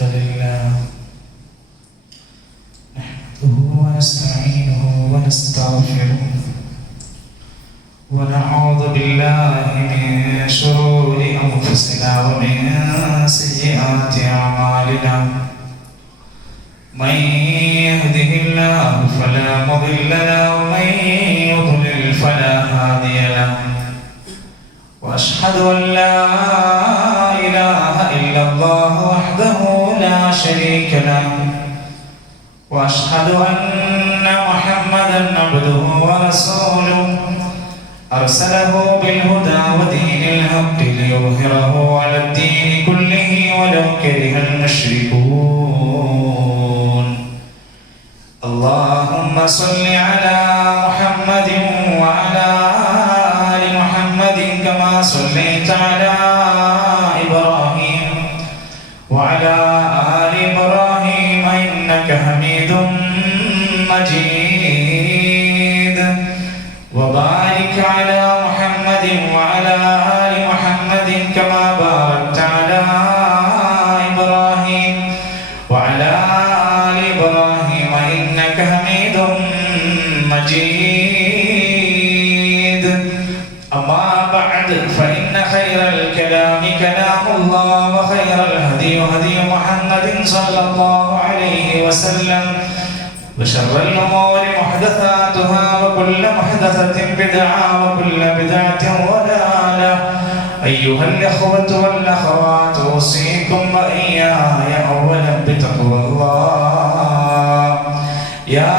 الحمد لله نحمده ونستعينه ونستغفره ونعوذ بالله من شرور أنفسنا ومن سيئات أعمالنا من يهده الله فلا مضل له ومن يضلل فلا هادي له وأشهد أن لا إله إلا الله وحده لا شريك له وأشهد أن محمدا عبده ورسوله أرسله بالهدى ودين الحق ليظهره على الدين كله ولو كره المشركون اللهم صل على محمد وعلى آل محمد كما صليت على إبراهيم وعلى آل إبراهيم إنك حميد مجيد وبارك على محمد وعلى آل محمد كما باركت على إبراهيم وعلى آل إبراهيم إنك حميد مجيد أما بعد فإن خير الكلام كلام الله وخير الهدي هدي محمد صلى الله عليه وسلم وشر الأمور محدثاتها وكل محدثة بدعة وكل بدعة ضلالة أيها الإخوة والأخوات أوصيكم وإياي أولا بتقوى الله يا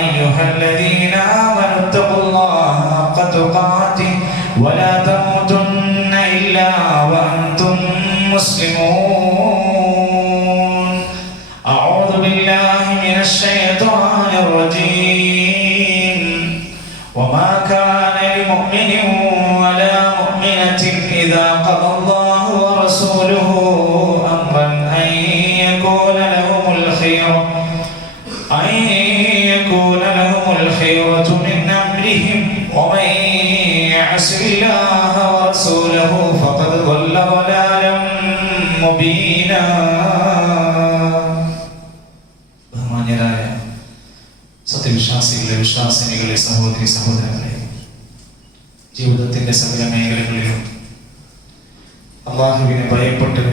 أيها الذين آمنوا اتقوا الله حق تقاته ولا تموتن إلا وأنتم مسلمون أعوذ بالله من الشيطان الرجيم وما كان لمؤمن ولا مؤمنة إذا قضى الله ورسوله أمرا أن يكون لهم الخيرة من أمرهم ومن يعص الله ورسوله فقد ضل ضلالا مبينا സത്യവിശ്വാസികളെ വിശ്വാസിനികളെ സഹോദരി സഹോദരങ്ങളെ ജീവിതത്തിന്റെ സകല മേഖലകളിലും അല്ലാഹുവിനെ ഭയപ്പെട്ട്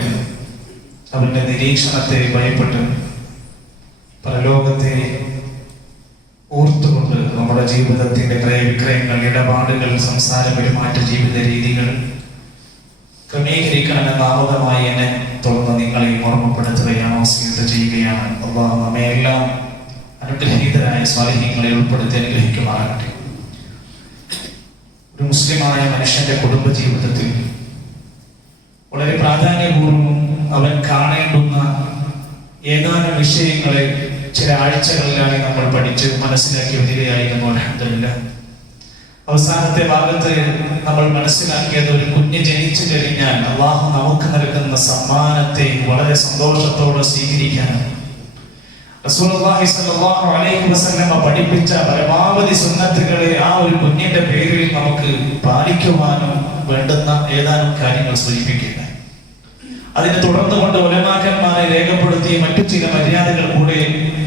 അവന്റെ നിരീക്ഷണത്തെ ഭയപ്പെട്ട് പരലോകത്തെ ഓർത്തുകൊണ്ട് നമ്മുടെ ജീവിതത്തിന്റെ ക്രയവിക്രയങ്ങൾ ഇടപാടുകൾ സംസാര പെരുമാറ്റ ജീവിത രീതികൾ ക്രമീകരിക്കണമെന്ന ആമുഖമായി എന്നെ തുറന്ന് നിങ്ങളെ ഓർമ്മപ്പെടുത്തുകയാണ് വസിയത്ത് ചെയ്യുകയാണ്. അല്ലാഹു നമ്മെ എല്ലാം അനുഗ്രഹീതരായ സ്വാലിഹ്യങ്ങളെ ഉൾപ്പെടുത്തി അനുഗ്രഹിക്കുമാറാകട്ടെ. ഒരു മുസ്ലിമായ മനുഷ്യന്റെ കുടുംബ ജീവിതത്തിൽ വളരെ പ്രാധാന്യപൂർവ്വം അവൻ കാണേണ്ടുന്ന ഏതാനും വിഷയങ്ങളെ ചില ആഴ്ചകളിലായി നമ്മൾ പഠിച്ച് മനസ്സിലാക്കി വരികയായിരുന്നു. അൽഹംദുലില്ലാഹ് അവസാനത്തെ ഭാഗത്ത് നമ്മൾ മനസ്സിലാക്കിയത് ഒരു കുഞ്ഞ് ജനിച്ചു കഴിഞ്ഞാൽ അല്ലാഹു നമുക്ക് നൽകുന്ന സമ്മാനത്തെ വളരെ സന്തോഷത്തോടെ സ്വീകരിക്കാനാണ്. റസൂലുള്ളാഹി സ്വല്ലല്ലാഹു അലൈഹി വസല്ലം പഠിപ്പിച്ച പരമാവധി സുന്നത്തുകളെ ആ ഒരു കുഞ്ഞിന്റെ പേരിൽ നമുക്ക് പാലിക്കുവാനും വേണ്ടുന്ന ഏതാനും കാര്യങ്ങൾ സൂചിപ്പിക്കുക. അതിനെ തുടർന്നുകൊണ്ട് ഉലമാക്കന്മാരെ രേഖപ്പെടുത്തിയ മറ്റു ചില മര്യാദകൾ കൂടെ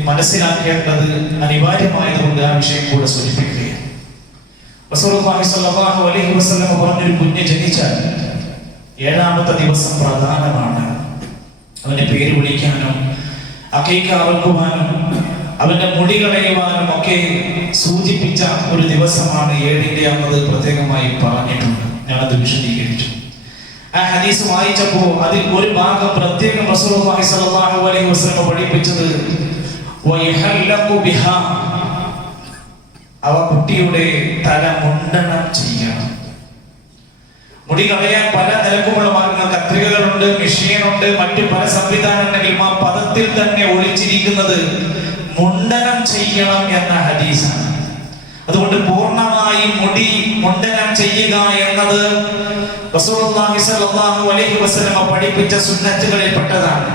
മനസ്സിലാക്കേണ്ടത് അനിവാര്യമായതുകൊണ്ട് ആ വിഷയം കൂടെ സൂചിപ്പിക്കുകയാണ്. റസൂലുള്ളാഹി സ്വല്ലല്ലാഹു അലൈഹി വസല്ലം പറഞ്ഞൊരു കുഞ്ഞ് ജനിച്ചാൽ 7ാമത്തെ ദിവസം പ്രധാനമാണ്. അവന്റെ പേര് വിളിക്കാനും അഖീഖ അറുക്കുവാനും അവന്റെ മുടി കളയുവാനും ഒക്കെ സൂചിപ്പിച്ച ഒരു ദിവസമാണ് 7ന്റെ അന്നത് പ്രത്യേകമായി പറഞ്ഞിട്ടുണ്ട്. ഞാനത് വിശദീകരിച്ചു. ആ ഹദീസ് വായിച്ചപ്പോൾ അതിൽ ഒരു ഭാഗം പ്രത്യേകം റസൂലുള്ളാഹി സ്വല്ലല്ലാഹു അലൈഹി വസല്ലം പഠിപ്പിച്ചത് വയഹല്ലഖു ബിഹാ, അവ കുട്ടിയുടെ തല മുണ്ടനം ചെയ്യണം. മുടി കളയാൻ പല നിലക്കുമുള്ള മാർഗങ്ങൾ, കത്രികകളുണ്ട്, മെഷീനുണ്ട്, മറ്റു പല സംവിധാനങ്ങളിലും ആ പദത്തിൽ തന്നെ ഒളിച്ചിരിക്കുന്നത് മുണ്ടനം ചെയ്യണം എന്ന ഹദീസാണ്. അതുകൊണ്ട് പൂർണ്ണമായും മുടി മുണ്ടനം ചെയ്യുക എന്നത് റസൂലുള്ളാഹി സ്വല്ലല്ലാഹു അലൈഹി വസല്ലം പഠിപ്പിച്ച സുന്നത്തുകളിൽ പെട്ടതാണ്.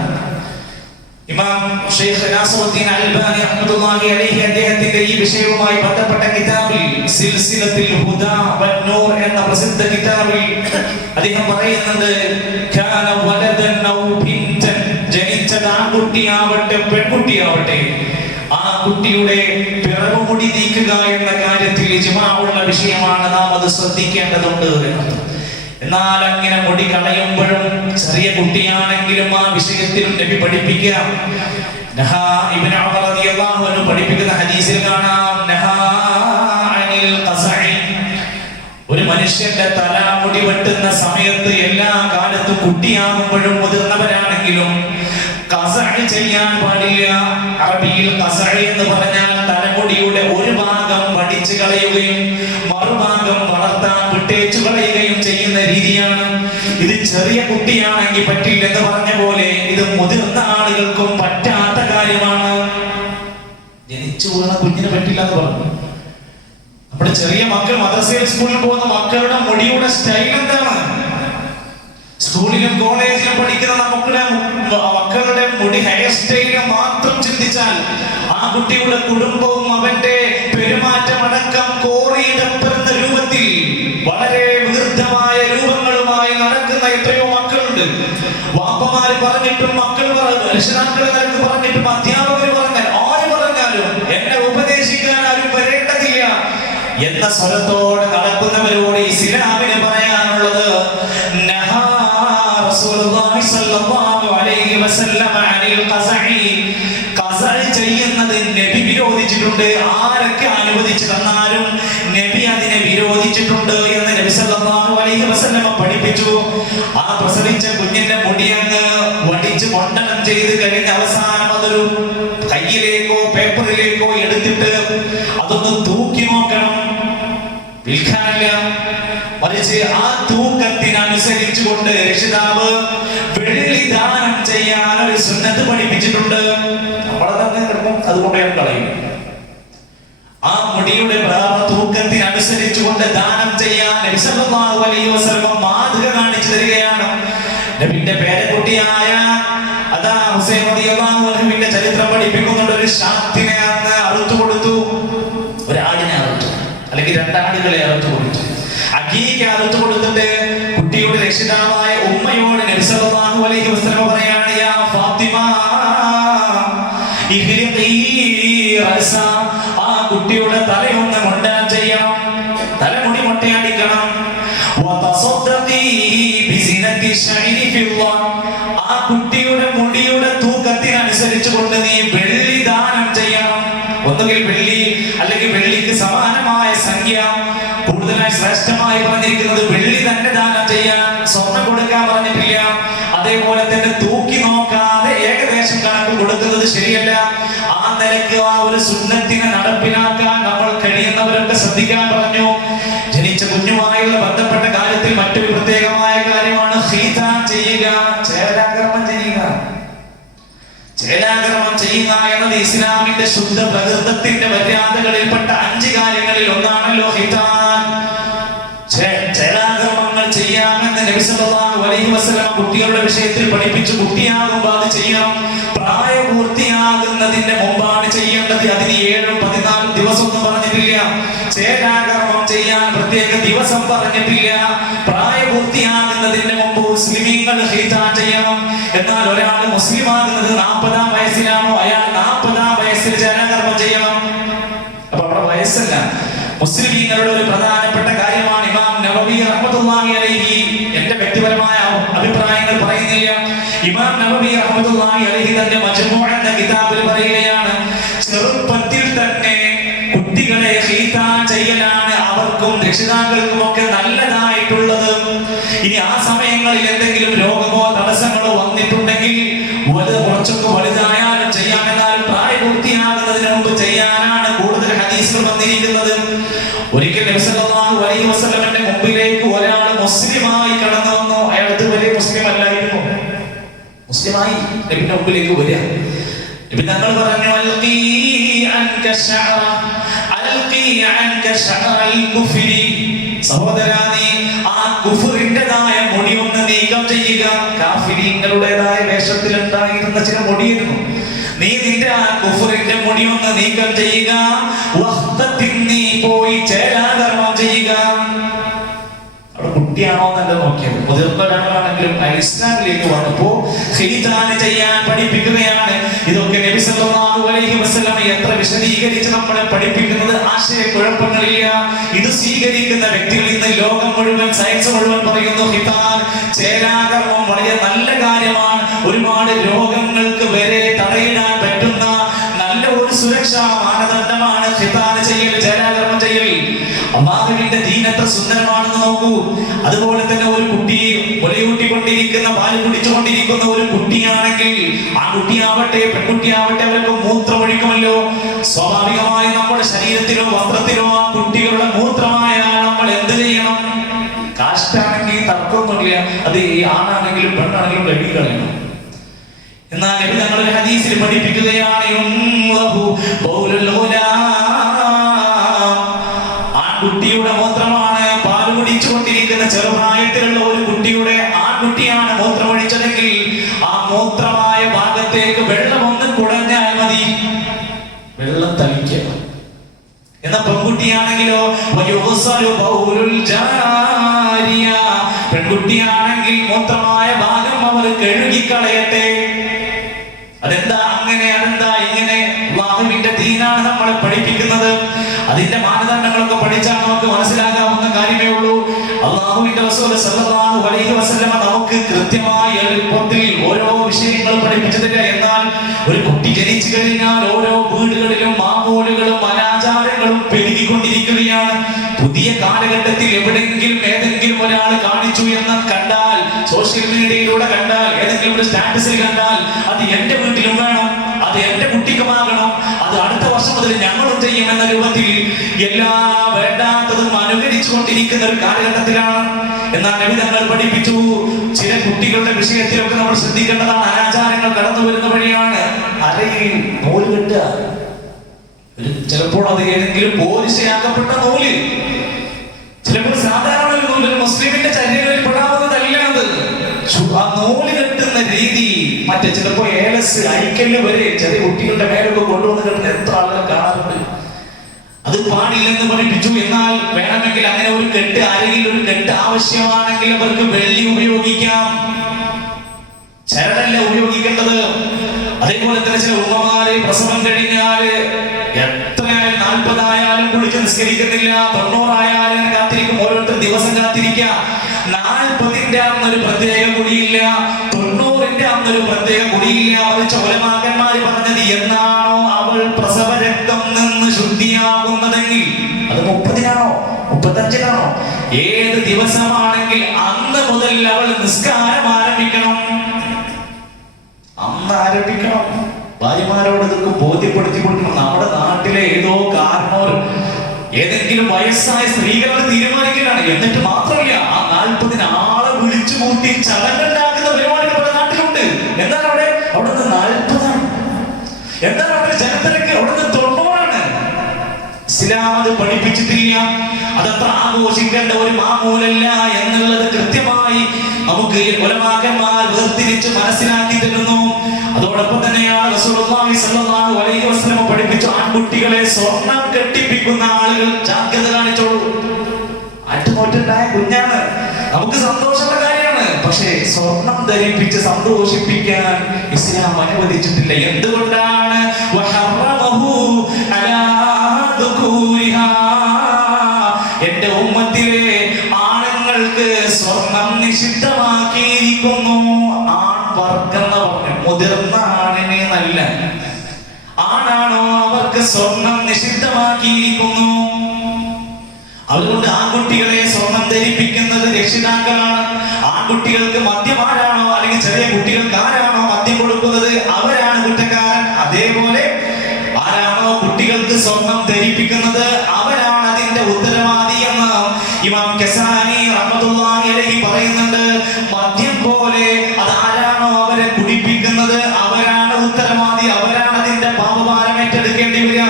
ഇമാം ഷെയ്ഖ് നാസറുദ്ദീൻ അൽബാനി റഹ്മത്തുള്ളാഹി അലൈഹി അദ്ദേഹത്തിന്റെ ഈ വിഷയവുമായി ബന്ധപ്പെട്ട കിതാബിൽ സിൽസിലത്തുൽ ഹുദാ വന്നൂർ എന്ന പ്രസിദ്ധ കിതാബിൽ അദ്ദേഹം പറയുന്നത് കാന വലദൻ ഔ ബിൻതൻ, ജനിച്ച പ്രസവിച്ചത് ആൺകുട്ടിയാവട്ടെ പെൺകുട്ടിയാവട്ടെ ആ കുട്ടിയുടെ പിറകുമുടി നീക്കുക എന്ന കാര്യത്തിൽ ഇജ്മാഉള്ള വിഷയമാണ്. നാം അത് ശ്രദ്ധിക്കേണ്ടതുണ്ട്. എന്നാൽ അങ്ങനെ മുടി കളയുമ്പോഴും ചെറിയ കുട്ടിയാണെങ്കിലും ആ വിഷയത്തിൽ നബി പഠിപ്പിക്കുക. നഹാ ഇബ്നു ഉമർ റളിയല്ലാഹു അൻഹു പഠിപ്പിക്കുന്ന ഹദീസിൽ കാണാം, നഹാ അനിൽ ഖസഇ, ഒരു മനുഷ്യന്റെ തല മുടി വെട്ടുന്ന സമയത്ത് എല്ലാ കാലത്തും കുട്ടിയാകുമ്പോഴും മുതിർന്നവരാണെങ്കിലും ഖസഇ ചെയ്യാൻ പാടില്ല. അറബിയിൽ ഖസഇ എന്ന് പറഞ്ഞാൽ തലമുടിയുടെ ഒരു ഭാഗം വടിച്ചു കളയുകയും മറുഭാഗം വളർത്താൻ വിട്ടേച്ചു കളയുകയും ചെയ്യുന്ന രീതിയാണ്. ഇത് ചെറിയ കുട്ടിയാണെങ്കിൽ പറ്റില്ല എന്ന് പറഞ്ഞ പോലെ ഇത് മുതിർന്ന ആളുകൾക്കും പറ്റാത്ത കാര്യമാണ്. ജനിച്ചു വീണ കുഞ്ഞിനെ പറ്റില്ല എന്ന് പറഞ്ഞു. അപ്പോൾ ചെറിയ മക്കൾ മദ്രസയിൽ സ്കൂളിൽ പോകുന്ന മക്കളുടെ മുടിയുടെ സ്റ്റൈൽ എന്താണ്? സ്കൂളിലും കോളേജിലും പഠിക്കുന്ന മക്കളുടെ മുടി ഹെയർ സ്റ്റൈല് മാത്രം ചിന്തിച്ചാൽ ആ കുട്ടിയുടെ കുടുംബവും അവന്റെ പെരുമാറ്റമടക്കം കോറിയിടപ്പെടുന്ന രൂപത്തിൽ വളരെ വികൃതമായ രൂപങ്ങളുമായി നടക്കുന്ന എത്രയോ മക്കളുണ്ട്. വാപ്പമാര് പറഞ്ഞിട്ടും മക്കൾ രക്ഷിതാക്കൾ നിരക്ക് പറഞ്ഞിട്ടും അധ്യാപകർ പറഞ്ഞാൽ ആര് പറഞ്ഞാലും എന്നെ ഉപദേശിക്കാൻ ആരും വരേണ്ടതില്ല എന്ന സ്വരത്തോടെ നടക്കുന്നവരോട് ഇസ്ലാമിന് പറയാനുള്ളത്, ചെയ്യുന്നത് നബി വിരോധിച്ചിട്ടുണ്ട്. ആരൊക്കെ അനുവദിച്ചു തന്നാലും നബി അതിനെ വിരോധിച്ചിട്ടുണ്ട് എന്ന് നബി സല്ലല്ലാഹു അലൈഹി വസല്ലം പഠിപ്പിച്ചു. ആ പ്രസവിച്ച കുഞ്ഞിന്റെ മുടിയങ്ങ് വടിച്ച് കൊണ്ടനം ചെയ്ത് കഴിഞ്ഞ അവസാനം അതൊരു കയ്യിലേക്കോ പേപ്പറിലേക്കോ എടുത്തിട്ട് അതൊന്ന് തൂക്കി നോക്കണം. വിൽക്കാനല്ല, മറിച്ച് ആ തൂക്കത്തിനനുസരിച്ചുകൊണ്ട് രക്ഷിതാവ് വെള്ളി ദാനം ചെയ്യാൻ ഒരു സുന്നത്ത് പഠിപ്പിച്ചിട്ടുണ്ട്. അതുകൊണ്ട് ഞാൻ കളയും. ആ മുടിയുടെ തൂക്കത്തിനനുസരിച്ചുകൊണ്ട് ദാനം ചെയ്യാൻ നബി സല്ലല്ലാഹു അലൈഹി വസല്ലം മാതൃക കാണിച്ചു തരികയാണ്. നബിയുടെ പേരക്കുട്ടിയായ അതാ ഹുസൈൻ റളിയല്ലാഹു അൻഹുവിന്റെ ചരിത്രം പഠിപ്പിക്കുന്നുണ്ട്. ഒരു ഷാത്തിനെ അന്ന് അറുത്തു കൊടുത്തു, ഒരാടിനെ അറുത്തു, അല്ലെങ്കിൽ രണ്ടാടുകളെ അറുത്തു കൊടുത്തു. അഖീഖ അറുത്തു കൊടുത്തിട്ട് കുട്ടിയുടെ രക്ഷിതാവായ ഉമ്മയോട് നബി സല്ലല്ലാഹു അലൈഹി വസല്ലം പറയാണ്, യാ ഫാത്തിമ ആ കുട്ടിയുടെ തലയൊന്ന് മൊണ്ടാൻ ചെയ്യണം, തലമുടി മൊട്ടയടിക്കണം. ആ കുട്ടിയുടെ മുടിയുടെ തൂക്കത്തിനനുസരിച്ച് കൊണ്ട് നീ വെള്ളി ദാനം ചെയ്യണം. ഒന്നുകിൽ വെള്ളി, അല്ലെങ്കിൽ വെള്ളിക്ക് സമാനമായ സംഖ്യ. കൂടുതലായി ശ്രേഷ്ഠമായി പറഞ്ഞിരിക്കുന്നത് വെള്ളി തന്നെ ദാനം ചെയ്യാൻ, സ്വർണം കൊടുക്കാൻ പറഞ്ഞിട്ടില്ല. അതേപോലെ തന്നെ തൂക്കി നോക്കാതെ ഏകദേശം കണക്ക് കൊടുക്കുന്നത് ശരിയല്ല. ആ നിലയ്ക്ക് ആ ഒരു സുന്നത്തിനെ നടപ്പിലാക്കാൻ നമ്മൾ കഴിയുന്നവരൊക്കെ ശ്രദ്ധിക്കാൻ പറഞ്ഞു. ജനിച്ച കുഞ്ഞുമായുള്ള ബന്ധപ്പെട്ട കാര്യത്തിൽ മറ്റൊരു പ്രത്യേകമായ കാര്യമാണ് ഖീതാൻ ചെയ്യുക, ചേലാകർമ്മം ചെയ്യുക. ചേലാകർമ്മം ചെയ്യുക എന്നത് ഇസ്ലാമിന്റെ ശുദ്ധ പ്രകൃതത്തിന്റെ മര്യാദകളിൽപ്പെട്ട 5 കാര്യങ്ങളിൽ ഒന്നാണല്ലോ ഖീതാൻ. ചേലാകർമ്മങ്ങൾ ചെയ്യാമെന്ന് നബി സല്ലല്ലാഹു അലൈഹി വസല്ലം കുട്ടികളുടെ വിഷയത്തിൽ പഠിപ്പിച്ചു. കുട്ടിയാകുമ്പോൾ അത് ചെയ്യണം. പ്രായപൂർത്തിയാകുന്നതിന്റെ മുമ്പാണ് ചെയ്യേണ്ടത്. അതിന് 7, 14 ദിവസം ഒന്നും പറഞ്ഞിട്ടില്ല. ചേലാകർമ്മം ചെയ്യാൻ പ്രത്യേക ദിവസം പറഞ്ഞിട്ടില്ല. പ്രായപൂർത്തിയാകുന്നതിന്റെ മുമ്പ് മുസ്ലിമീങ്ങൾ ഖീതാൻ ചെയ്യണം. എന്നാൽ ഒരാൾ മുസ്ലിം ആകുന്നത് 40-ാം വയസ്സിലാണോ, അയാൾ 40-ാം വയസ്സിൽ ചേലാകർമ്മം ചെയ്യണം. അപ്പൊ അവിടെ വയസ്സല്ല, മുസ്ലിമീങ്ങളുടെ ഒരു പ്രധാനപ്പെട്ട കാര്യമാണ്. ഇമാം നവവി റഹ്മത്തുള്ളാഹി അലൈഹി, എന്റെ വ്യക്തിപരമായ അഭിപ്രായങ്ങൾ പറയുന്നില്ല, ഇമാം നവവി റഹ്മത്തുള്ളാഹി അലൈഹി തന്റെ മജ്മൂ' എന്ന കിതാബിൽ പറയുകയാണ്, ചെറുപ്പത്തിൽ തന്നെ കുട്ടികളെ ഖീതാൻ ചെയ്യലാണ് അവർക്കും രക്ഷിതാക്കൾക്കും ഒക്കെ നല്ലതായിട്ടുള്ളത്. ഇനി ആ സമയങ്ങളിൽ എന്തെങ്കിലും രോഗമോ തടസ്സങ്ങളോ വന്നിട്ടുണ്ടെങ്കിൽ കുറച്ചൊക്കെ വലുതായാലും ചെയ്യാമെന്നാലും പ്രായപൂർത്തിയാകുന്നതിന് മുമ്പ് ചെയ്യാനാണ് കൂടുതൽ ഹദീസുകൾ വന്നിരിക്കുന്നത്. ഒരിക്കൽ നബി സല്ലല്ലാഹു അലൈഹി വസല്ലമയുടെ മുമ്പിലേക്ക് ഒരാൾ മുസ്ലിമായി കടന്നു വന്നു. അയാൾ ഇതുവരെ മുസ്ലിം അല്ലായിരുന്നു. മുസ്ലിമായി നബിയുടെ മുമ്പിലേക്ക് വരിക. നബി തങ്ങൾ പറഞ്ഞു, അൽഖീ അൻക ശഅറ അൽഖീ അൻക ശഅറൽ കുഫ്രി. സഹോദരാ, നീ ആ കുഫറിന്റേതായ മുടി ഒന്ന് നീക്കം ചെയ്യുക. കാഫിരീങ്ങളുടേതായ വേഷത്തിൽ ഉണ്ടായിരുന്ന ചില മുടിയിരുന്നു. നീ നിന്റെ ആ കുഫറിന്റെ മുടി ഒന്ന് നീക്കം ചെയ്യുക. വഖ്തത്തിൻ, നീ പോയി ചേലാകർമ്മം ചെയ്യുക. അവിടെ കുട്ടി പെൺകുട്ടിയാണോ എന്നല്ല നോക്കിയത്. മുതിർന്ന ഒരാളാണെങ്കിലും ഇസ്ലാമിലേക്ക് വന്നപ്പോ ഖിതാന ചെയ്യാൻ പഠിപ്പിക്കുകയാണ്. ഇതൊക്കെ നബി സല്ലല്ലാഹു അലൈഹി വസല്ലം എത്ര വിശദീകരിച്ച് നമ്മളെ പഠിപ്പിക്കുന്നത്, ആശയക്കുഴപ്പങ്ങളില്ല. ഇത് സ്വീകരിക്കുന്ന വ്യക്തികൾ ഇന്ന് ലോകം മുഴുവൻ, സയൻസ് മുഴുവൻ പറയുന്നു ഖിതാൻ ചേലാകർമ്മം വളരെ നല്ല കാര്യമാണ്. ഒരുപാട് രോഗങ്ങൾക്ക് വരെ തടയിടാൻ പറ്റുന്ന നല്ല ഒരു സുരക്ഷാ മാനദണ്ഡമാണ് ഖിതാൻ ചെയ്യൽ, ചേലാകർമ്മം ചെയ്യൽ. അല്ലാഹുവിന്റെ ദീൻ എത്ര സുന്ദരമാണെന്ന് നോക്കൂ. അതുപോലെ തന്നെ ഒരു കുട്ടി മുലയൂട്ടിക്കൊണ്ടിരിക്കുന്ന, പാല് കുടിച്ചുകൊണ്ടിരിക്കുന്ന ഒരു കുട്ടിയാണെങ്കിൽ ആ കുട്ടിയാവട്ടെ പെൺകുട്ടിയാവട്ടെ അവർക്ക് മൂത്രമൊഴിക്കുമല്ലോ. സ്വാഭാവികമായി നമ്മുടെ ശരീരത്തിലോ വസ്ത്രത്തിലോ ആ കുട്ടികളുടെ മൂത്രമായാൽ നമ്മൾ എന്ത് ചെയ്യണം? കാഷ്ടാണെങ്കിൽ തർക്കമൊന്നുമില്ല, അത് ആണാണെങ്കിലും പെണ്ണാണെങ്കിലും കഴുകിക്കളയണം. എന്നാൽ നബി തങ്ങളുടെ ഹദീസിൽ പഠിപ്പിക്കുകയാണ് കുട്ടിയുടെ മൂത്രമാണ്, പാല് കുടിച്ചുകൊണ്ടിരിക്കുന്ന ചെറുപ്രായത്തിലുള്ള ഒരു കുട്ടിയുടെ ആൺകുട്ടിയാണ് മൂത്രമൊഴിച്ചതെങ്കിൽ ആ മൂത്രമായ ഭാഗത്തേക്ക് വെള്ളം ഒന്ന് കുടഞ്ഞാൽ മതി, വെള്ളം തളിക്കണം. എന്ന പെൺകുട്ടിയാണെങ്കിലോ പെൺകുട്ടിയാണെങ്കിൽ മൂത്രമായ ഭാഗം അവർ കഴുകിക്കളയട്ടെ. അതെന്താ അങ്ങനെ, അതെന്താ ഇങ്ങനെ? അല്ലാഹുവിന്റെ ദീനാണ് നമ്മളെ പഠിപ്പിക്കുന്നത്. അതിന്റെ മാനദണ്ഡങ്ങളൊക്കെ പഠിച്ചാൽ നമുക്ക് മനസ്സിലാകാവുന്ന കാര്യമേ ഉള്ളൂ. അല്ലാഹുവിന്റെ റസൂൽ സല്ലല്ലാഹു അലൈഹി വസല്ലം നമുക്ക് കൃത്യമായി എളുപ്പത്തിൽ ഓരോ വിഷയങ്ങൾ പഠിപ്പിച്ചു തരിക. എന്നാൽ ഒരു കുട്ടി ജനിച്ചു കഴിഞ്ഞാൽ ഓരോ വീടുകളിലും മാമൂലുകളും അനാചാരങ്ങളും പെരുകിക്കൊണ്ടിരിക്കുകയാണ്. പുതിയ കാലഘട്ടത്തിൽ എവിടെയെങ്കിലും ഏതെങ്കിലും ഒരാൾ കാണിച്ചു എന്ന് കണ്ടാൽ, സോഷ്യൽ മീഡിയയിലൂടെ കണ്ടാൽ, ഏതെങ്കിലും ഒരു സ്റ്റാറ്റസിൽ കണ്ടാൽ അത് എന്റെ വീട്ടിലും വേണം, അത് എന്റെ കുട്ടിക്കുമാകണം, അത് അടുത്ത വർഷം മുതൽ ഞങ്ങളും ചെയ്യും എന്ന രൂപത്തിൽ എല്ലാ വേണ്ടാത്തതും അനുകരിച്ചു കൊണ്ടിരിക്കുന്ന ഒരു കാലഘട്ടത്തിലാണ്. എന്നാൽ നബി തങ്ങൾ പഠിപ്പിച്ചു, ചില കുട്ടികളുടെ വിഷയത്തിലൊക്കെ നമ്മൾ ശ്രദ്ധിക്കേണ്ടതാണ്. അനാചാരങ്ങൾ കടന്നു വരുന്ന വഴിയാണ് അരയിൽ നൂല് കെട്ടുക. ചിലപ്പോൾ അത് ഏതെങ്കിലും പോലീസിലാക്കപ്പെട്ട നൂല്, ചിലപ്പോൾ സാധാരണ ഒരു നൂല്, മുസ്ലിമിന്റെ ചര്യകളിൽ പെടാവുന്നതല്ല അത്. ആ നൂല് കെട്ടുന്ന രീതി മറ്റേ ചിലപ്പോ ഏലസ് ഐക്കല്ല് വരെ ചെറിയ കുട്ടികളുടെ മേലൊക്കെ കൊണ്ടുവന്ന് കെട്ടുന്ന എത്ര ആളുകൾ കാണാറുണ്ട്. അത് പാടില്ലെന്ന് പഠിപ്പിച്ചു. എന്നാൽ വേണമെങ്കിൽ അങ്ങനെ ഒരു കെട്ട്, അരയിൽ ഒരു കെട്ട് ആവശ്യമാണെങ്കിൽ അവർക്ക് വെള്ളി ഉപയോഗിക്കാം, ചരടല്ല ഉപയോഗിക്കേണ്ടത്. അതേപോലെ തന്നെ ചില ഉമ്മമാര് പ്രസവം കഴിഞ്ഞാല് എത്രയായാലും 40 ആയാലും കുളിച്ച് നിസ്കരിക്കുന്നില്ല, 90 ആയാലും കാത്തിരിക്കും. ഓരോരുത്തർ ദിവസം കാത്തിരിക്കുക. 40ന്റെ അന്നൊരു പ്രത്യേക കുടിയില്ല, 90ന്റെ അന്നൊരു പ്രത്യേക കുടിയില്ല. മറിച്ച് ഉലമാക്കന്മാര് പറഞ്ഞത്, എന്നാണോ അവൾ പ്രസവ രക്തം നിന്ന് ശുദ്ധിയാകുന്നതെങ്കിൽ അത് 30-നാണോ 35-നാണോ ഏത് ദിവസമാണെങ്കിൽ അന്ന് മുതൽ അവൾ നിസ്കാരം ആരംഭിക്കണം, അന്ന് ആരംഭിക്കണം. ഭാര്യമാരോട് ഇതൊക്കെ ബോധ്യപ്പെടുത്തി കൊടുക്കണം. നമ്മുടെ നാട്ടിലെ ഏതോ കാരണവർ ഏതെങ്കിലും വയസ്സായ സ്ത്രീകളോട് തീരുമാനിക്കുകയാണ്. എന്നിട്ട് മാത്രമല്ല, ആ 40 ആളെ വിളിച്ചു കൂട്ടി ചടങ്ങുണ്ടാക്കുന്ന പരിപാടികൾ നമ്മുടെ നാട്ടിലുണ്ട്. എന്താണ് അവിടെ? അവിടുന്ന് 40-ആണ്. എന്താണ് അവിടെ ജനത്തിരക്ക്? അവിടുന്ന് 90-ആണ്. ഇസ്ലാം അത് പഠിപ്പിച്ചിട്ടില്ല. അതത്ര ആഘോഷിക്കേണ്ട ഒരു മാമൂലല്ല എന്നുള്ളത് കൃത്യമായി നമുക്ക് ഉലമാക്കന്മാർ വേർതിരിച്ച് മനസ്സിലാക്കി തരുന്നു. അതോടൊപ്പം തന്നെയാണ് റസൂലുള്ളാഹി സ്വല്ലല്ലാഹു അലൈഹി വസല്ലം പഠിപ്പിച്ചു, ആൺകുട്ടികളെ സ്വർണം കെട്ടിപ്പിക്കുന്ന ആളുകൾ ജാഗ്രത കാണിച്ചോളൂ. ആറ്റുനോറ്റുണ്ടായ കുഞ്ഞാണ്, നമുക്ക് സന്തോഷമുള്ള കാര്യമാണ്. പക്ഷേ സ്വർണം ധരിപ്പിച്ച് സന്തോഷിപ്പിക്കാൻ ഇസ്ലാം അനുവദിച്ചിട്ടില്ല. എന്തുകൊണ്ടാണ്? എന്റെ ഉമ്മത്തിലെ ആണുങ്ങൾക്ക് സ്വർണം നിഷിദ്ധമാക്കിയിരിക്കുന്നു. ആൺവർഗം എന്ന് പറഞ്ഞു, മുതിർന്ന ആണിനെ നല്ല ആണാണോ അവർക്ക് സ്വർണം നിഷിദ്ധമാക്കിയിരിക്കുന്നു. അതുകൊണ്ട് ആൺകുട്ടികളെ സ്വർണം ധരിപ്പിക്കുന്നത് രക്ഷിതാക്കളാണ്. ആൺകുട്ടികൾക്ക് മദ്യം ആരാണോ അല്ലെങ്കിൽ ചെറിയ കുട്ടികൾക്ക് ആരാണോ മദ്യം കൊടുക്കുന്നത് അവരാണ് കുറ്റക്കാരൻ. അതേപോലെ ആരാണോ കുട്ടികൾക്ക് സ്വർണം ധരിപ്പിക്കുന്നത് അവരാണ് അതിന്റെ ഉത്തരവാദി എന്ന് ഇമാം കസാനി റഹ്മത്തുള്ളാഹി അലൈഹി പറയുന്നുണ്ട്. മദ്യം പോലെ അതാരാണോ അവരെ കുടിപ്പിക്കുന്നത് അവരാണ് ഉത്തരവാദി, അവരാണ് അതിന്റെ പാപഭാരം ഏറ്റെടുക്കേണ്ടി വരിക.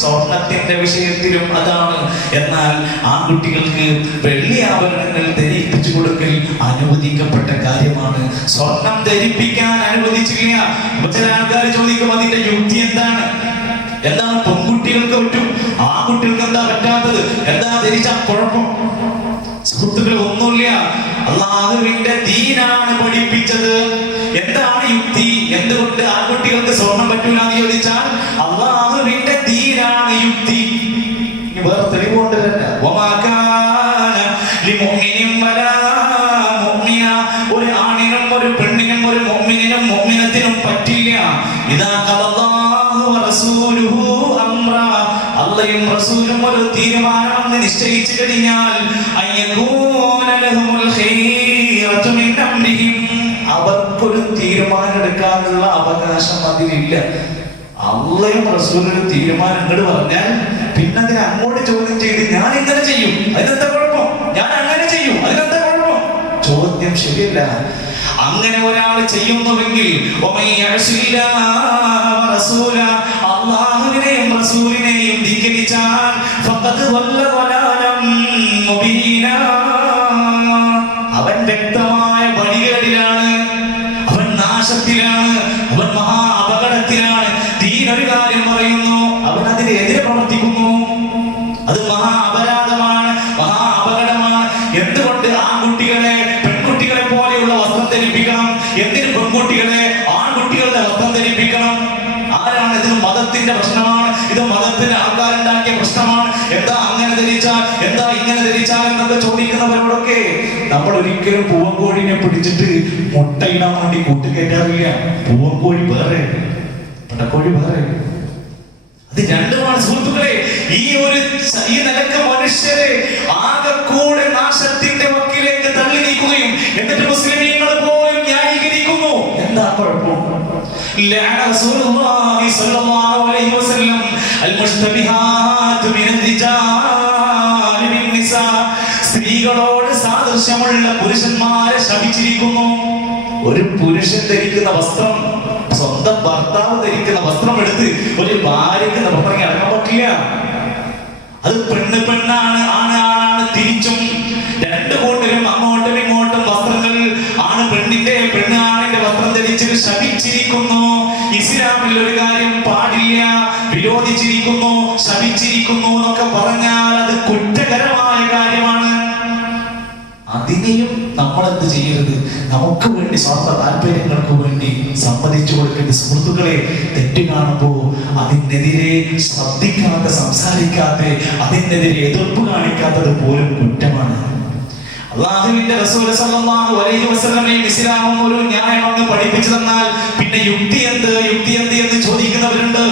സ്വർണത്തിന്റെ വിഷയത്തിലും അതാണ്. എന്നാൽ ആൺകുട്ടികൾക്ക് വെള്ളി ആഭരണങ്ങൾ ധരിപ്പിച്ചു കൊടുക്കൽ അനുവദിക്കപ്പെട്ട കാര്യമാണ്. സ്വർണം ധരിപ്പിക്കാൻ അനുവദിച്ചില്ല. ചില ആൾക്കാർ ചോദിക്കും, അതിന്റെ യുക്തി എന്താണ്? എന്താണ് പെൺകുട്ടികൾക്ക് പറ്റും, ആൺകുട്ടികൾക്ക് എന്താ പറ്റാത്തത്? എന്താ ധരിച്ചാൽ കുഴപ്പം? സുഹൃത്തുക്കൾ, ഒന്നുമില്ല. അള്ളാഹുവിന്റെ ദീനാണ് പഠിപ്പിച്ചത്. എന്താണ് യുക്തി? എന്തുകൊണ്ട് ആൺകുട്ടികൾക്ക് സ്വർണം പറ്റൂല എന്ന് ചോദിച്ചാൽ അള്ളാഹുവിന്റെ ദീനാണ് യുക്തി. ഇനി വേറെ തെളിവുകൊണ്ട് തന്നെ ഒരു ആണിനും ഒരു പെണ്ണിനും ഒരു മുഅ്മിനിനും മുഅ്മിനത്തിനും പറ്റില്ല. ഇദാ ഖലല്ലാഹു വറസൂലുഹു അംറ, അല്ലാഹുവും റസൂലും ഒരു തീരുമാനം നിശ്ചയിച്ചു കഴിഞ്ഞാൽ അയ്യകൂന ലഹുൽ ഖൈറതു മിൻ അംരിഹിം, അവർക്കൊരു തീരുമാനം എടുക്കാനുള്ള അവകാശം അതിലില്ല. അള്ളയും റസൂലും ഒരു തീരുമാനം ഇങ്ങോട്ട് പറഞ്ഞാൽ പിന്നെ അതിനെ അങ്ങോട്ട് ചോദ്യം ചെയ്ത് ഞാൻ ഇങ്ങനെ ചെയ്യും അതിനെന്താ കുഴപ്പം, ഞാൻ അങ്ങനെ ചെയ്യും അതിനെന്താ കുഴപ്പം, ചോദ്യം ശരിയല്ല. അങ്ങനെ ഒരാൾ ചെയ്യുന്നുവെങ്കിൽ അള്ളാഹുവിനെയും റസൂലിനെയും ധിക്കരിച്ചാൽ അവൻ വ്യക്തമായ വഴികേടിലാണ്, അവൻ നാശത്തിലാണ്, അവൻ മഹാ അപകടത്തിലാണ്. ദീനൊരു കാര്യം പറയുന്നു, അവൻ അതിനെതിരെ പ്രവർത്തിക്കുന്നു, അത് മഹാ അപരാധമാണ്, മഹാ അപകടമാണ്. എന്തുകൊണ്ട് ആൺകുട്ടികളെ പെൺകുട്ടികളെ പോലെയുള്ള വസ്ത്രം ധരിപ്പിക്കണം? എന്തിന് പെൺകുട്ടികളെ ആൺകുട്ടികളുടെ വസ്ത്രം ധരിപ്പിക്കണം? ആരാണ് ഇത്? മതത്തിന്റെ പ്രശ്നമാണ് ഇത്, മതത്തിന് ആൾക്കാരുണ്ടാക്കിയ പ്രശ്നമാണ്. എന്താ അങ്ങനെ ധരിച്ചാൽ, എന്താ ഇങ്ങനെ ധരിച്ചാൽ എന്നൊക്കെ ചോദിക്കുന്നവരോടൊക്കെ നമ്മൾ ഒരിക്കലും പൂവൻകോഴിനെ പിടിച്ചിട്ട് മുട്ടയിടാൻ വേണ്ടി കൂട്ടുകയറ്റാറില്ല. പൂവൻകോഴി വേറെ, പടക്കോഴി വേറെ, അത് രണ്ടുമാണ് സുഹൃത്തുക്കളെ. ഈ നിലക്ക് മനുഷ്യരെ ആകെ കൂടെ നാശത്തിന്റെ വക്കിലേക്ക് തള്ളി നീക്കുകയും എന്നിട്ട് മുസ്ലിമീങ്ങൾ പോലും ന്യായീകരിക്കുന്നു. എന്താ കുഴപ്പം? സ്ത്രീകളോട് സാദൃശ്യമുള്ള പുരുഷന്മാരെ ശപിച്ചിരിക്കുന്നു. ഒരു പുരുഷൻ ധരിക്കുന്ന വസ്ത്രം, സ്വന്തം ഭർത്താവ് ധരിക്കുന്ന വസ്ത്രം എടുത്ത് ഒരു ഭാര്യക്ക് പുറത്തിറങ്ങി ഇറങ്ങാൻ പറ്റില്ല. അത് പെണ്ണ് പെണ്ണാണ്, ആണ് ആണാണ്, തിരിച്ചും രണ്ടു കൂട്ടരും അങ്ങോട്ടും ഇങ്ങോട്ടും വസ്ത്രങ്ങൾ ആണ് പെണ്ണിന്റെ, പെണ്ണ് ആണിന്റെ വസ്ത്രം ധരിച്ച് ശപിച്ചിരിക്കുന്നു. ഇസ്ലാമിൽ ഒരു കാര്യം പാടില്ല, വിരോധിച്ചിരിക്കുന്നു, ശപിച്ചിരിക്കുന്നു എന്നൊക്കെ പറഞ്ഞാൽ അത് കുറ്റകരമായ കാര്യമാണ്. അതിനെയും നമ്മൾ എന്ത് ചെയ്യരുത്? നമുക്ക് വേണ്ടി, സ്വാർത്ഥ താല്പര്യങ്ങൾക്ക് വേണ്ടി സമ്മതിച്ചു കൊടുക്കേണ്ട സുഹൃത്തുക്കളെ, തെറ്റ് കാണുമ്പോ അതിനെതിരെ ശ്രദ്ധിക്കാതെ, സംസാരിക്കാതെ, അതിനെതിരെ എതിർപ്പ് കാണിക്കാത്തത് പോലും കുറ്റമാണ്. അല്ലാഹുവിന്റെ റസൂൽ സല്ലല്ലാഹു അലൈഹി വസല്ലമയും ഇസ്ലാമും ഒരു ന്യായം അങ്ങ് പഠിപ്പിച്ചു തന്നാൽ പിന്നെ യുക്തി എന്ത് എന്ന് ചോദിക്കുന്നവരുണ്ട്.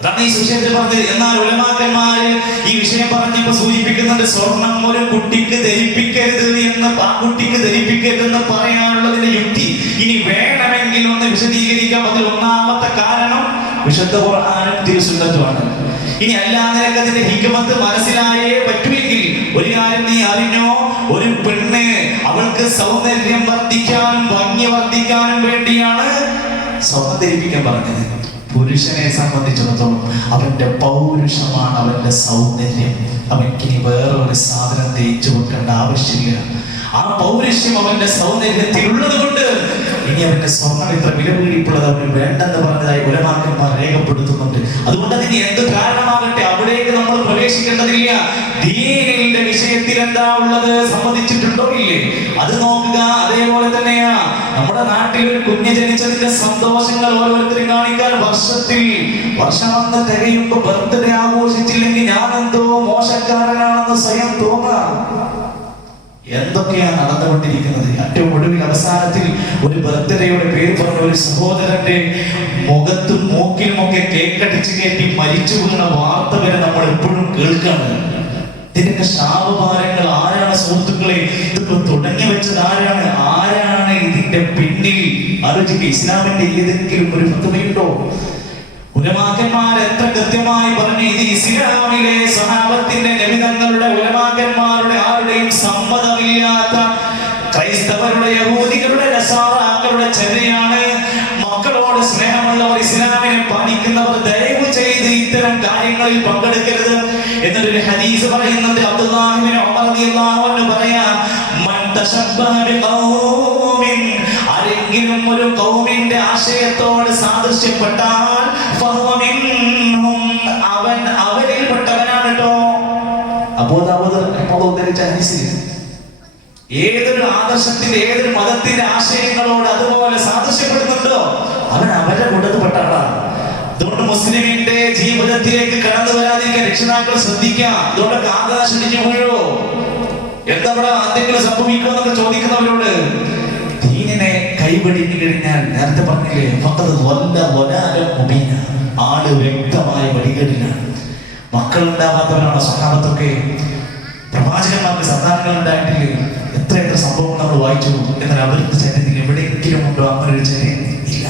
അതാണ് ഈ വിഷയത്തിൽ പറഞ്ഞത്. എന്നാൽ ഉലമാക്കന്മാര് ഈ വിഷയം പറഞ്ഞപ്പോ സൂചിപ്പിക്കുന്നുണ്ട്, സ്വർണം ഒരു കുട്ടിക്ക് ധരിപ്പിക്കരുത് എന്ന്, ആ കുട്ടിക്ക് ധരിപ്പിക്കരുത് എന്ന് പറയാനുള്ളതിന്റെ യുക്തി ഇനി വേണമെങ്കിൽ ഒന്ന് വിശദീകരിക്കാം. അതിൽ ഒന്നാമത്തെ കാരണം വിശുദ്ധ ഖുർആനും തിരുസുന്നത്തുമാണ്. ഇനി അല്ലാതെ അതിന്റെ ഹിക്മത്ത് മനസ്സിലായേ പറ്റുമെങ്കിൽ ഒരു കാര്യം നീ അറിഞ്ഞോ, ഒരു പെണ്ണ് അവൾക്ക് സൗന്ദര്യം വർദ്ധിക്കാനും ഭംഗി വർദ്ധിക്കാനും വേണ്ടിയാണ് സ്വർണം ധരിപ്പിക്കാൻ പറഞ്ഞത്. പുരുഷനെ സംബന്ധിച്ചിടത്തോളം അവന്റെ പൗരുഷമാണ് അവന്റെ സൗന്ദര്യം. അവൻക്കിനി വേറൊരു സാധനം തേച്ചു വെക്കേണ്ട ആവശ്യമില്ല. ആ പൗരുഷ്യം അവന്റെ സൗന്ദര്യത്തിൽ ഉള്ളത് കൊണ്ട് ഇനി അവന്റെ സ്വർണം ഇത്ര വിലപിടിപ്പുള്ളത് അവന് വേണ്ടെന്ന് പറഞ്ഞതായി ഉലമാക്കന്മാർ രേഖപ്പെടുത്തുന്നുണ്ട്. അതുകൊണ്ട് അതിന് എന്ത് കാരണമാകട്ടെ അവിടേക്ക് നമ്മൾ പ്രവേശിക്കേണ്ടതില്ല. ദീനിന്റെ വിഷയത്തിൽ എന്താ ഉള്ളത് സമ്മതിച്ചിട്ടുണ്ടോ ഇല്ലേ അത് നോക്കുക. അതേപോലെ തന്നെയാ നമ്മുടെ നാട്ടിൽ ഒരു കുഞ്ഞ് ജനിച്ചതിന്റെ സന്തോഷങ്ങൾ ഓരോരുത്തരും കാണിക്കാൻ വർഷം തികയുമ്പോ ബർത്ത്ഡേ ആഘോഷിച്ചില്ലെങ്കിൽ ഞാൻ എന്തോ മോശക്കാരനാണെന്ന് സ്വയം തോന്നാം. എന്തൊക്കെയാണ് നടന്നുകൊണ്ടിരിക്കുന്നത്? ഏറ്റവും ഒടുവിൽ അവസാനത്തിൽ ഒരു ബർത്ത്ഡേയുടെ പേര് പറഞ്ഞ ഒരു സഹോദരന്റെ മുഖത്തും മൂക്കിലുമൊക്കെ കേക്കടിച്ച് കയറ്റി മരിച്ചു വീണ വാർത്ത വരെ നമ്മൾ എപ്പോഴും കേൾക്കാണ്. ഇതിനൊക്കെ ശാപഭാരങ്ങൾ ആരാണ് സുഹൃത്തുക്കളെ? ഇതിപ്പോ തുടങ്ങി വെച്ചത് ആരാണ്? ആരാണ് ഇതിന്റെ പിന്നിൽ? ആലോചിക്കുക. ഇസ്ലാമിന്റെ ഏതെങ്കിലും ഒരു ഫത്വയുണ്ടോ? ഉലമാക്കന്മാർ എത്ര കൃത്യമായി പറഞ്ഞു, ഇത് ഇസ്ലാമിലെ സ്വഹാബത്തിന്റെ നബിതങ്ങളുടെ ഉലമാക്കന്മാരുടെ ആരുടെയും സമ്മതമില്ലാത്ത ക്രൈസ്തവരുടെ, യഹൂദികളുടെ, നസാറാക്കളുടെ ചര്യയാണ്. മക്കളോട് സ്നേഹമുള്ളവർ, ഇസ്ലാമിനെ പാലിക്കുന്നവർ ദയവ് ചെയ്ത് ഇത്തരം കാര്യങ്ങളിൽ പങ്കെടുക്കരുത് എന്നൊരു ഹദീസ് പറയുന്നുണ്ട്. അബ്ദുല്ലാഹി ഇബ്നു ഉമർ റളിയല്ലാഹു അൻഹു പറയാ, മൻ തശബ്ബഹ ബിഖൗമിൻ, ആരെങ്കിലും ഒരു ഖൗമിന്റെ ആശയത്തോട് സാദൃശ്യപ്പെട്ടാൽ ഫഹുവ മിൻഹും, അവൻ അവരിൽപ്പെട്ടവനാണ് കേട്ടോ. അബൂ ദാവൂദ് ഉദ്ധരിച്ച ഹദീസ് ഏതൊരു ആദർശത്തിന്റെ ഏതൊരു മതത്തിന്റെ ആശയങ്ങളോട് അതുപോലെ സാദൃശ്യപ്പെടുന്നുണ്ടോ അവൻ അവരുടെ കൂട്ടത്തിൽപ്പെട്ട ആളാണ്. അതുകൊണ്ട് മുസ്ലിമിന്റെ ജീവിതത്തിലേക്ക് കടന്നു വരാതിരിക്കാൻ രക്ഷിതാക്കൾ ശ്രദ്ധിക്കാം. അതുകൊണ്ടൊക്കെ ആകാശം ഇടിഞ്ഞു വീഴോ, എന്താ ഇവിടെ എന്തെങ്കിലും സംഭവിക്കുമോ എന്നൊക്കെ ചോദിക്കുന്നവരോട് ദീനിനെ കൈപിടിഞ്ഞു കഴിഞ്ഞാൽ നേരത്തെ പറഞ്ഞില്ലേ, ആള് വ്യക്തമായ വഴികളിലാണ്. മക്കളുണ്ടാവാത്തവരാണ് സ്വഹാബത്തൊക്കെ. പ്രവാചകന്മാർക്ക് സന്താനങ്ങൾ ഉണ്ടായിട്ടില്ലേ? എത്ര സംഭവങ്ങൾ നമ്മൾ വായിച്ചു. എന്നാൽ അവർക്ക് ചരിത്രത്തിൽ എവിടെയെങ്കിലും ഉണ്ടോ അങ്ങനെ ഒരു ചരിത്രം? ഇല്ല.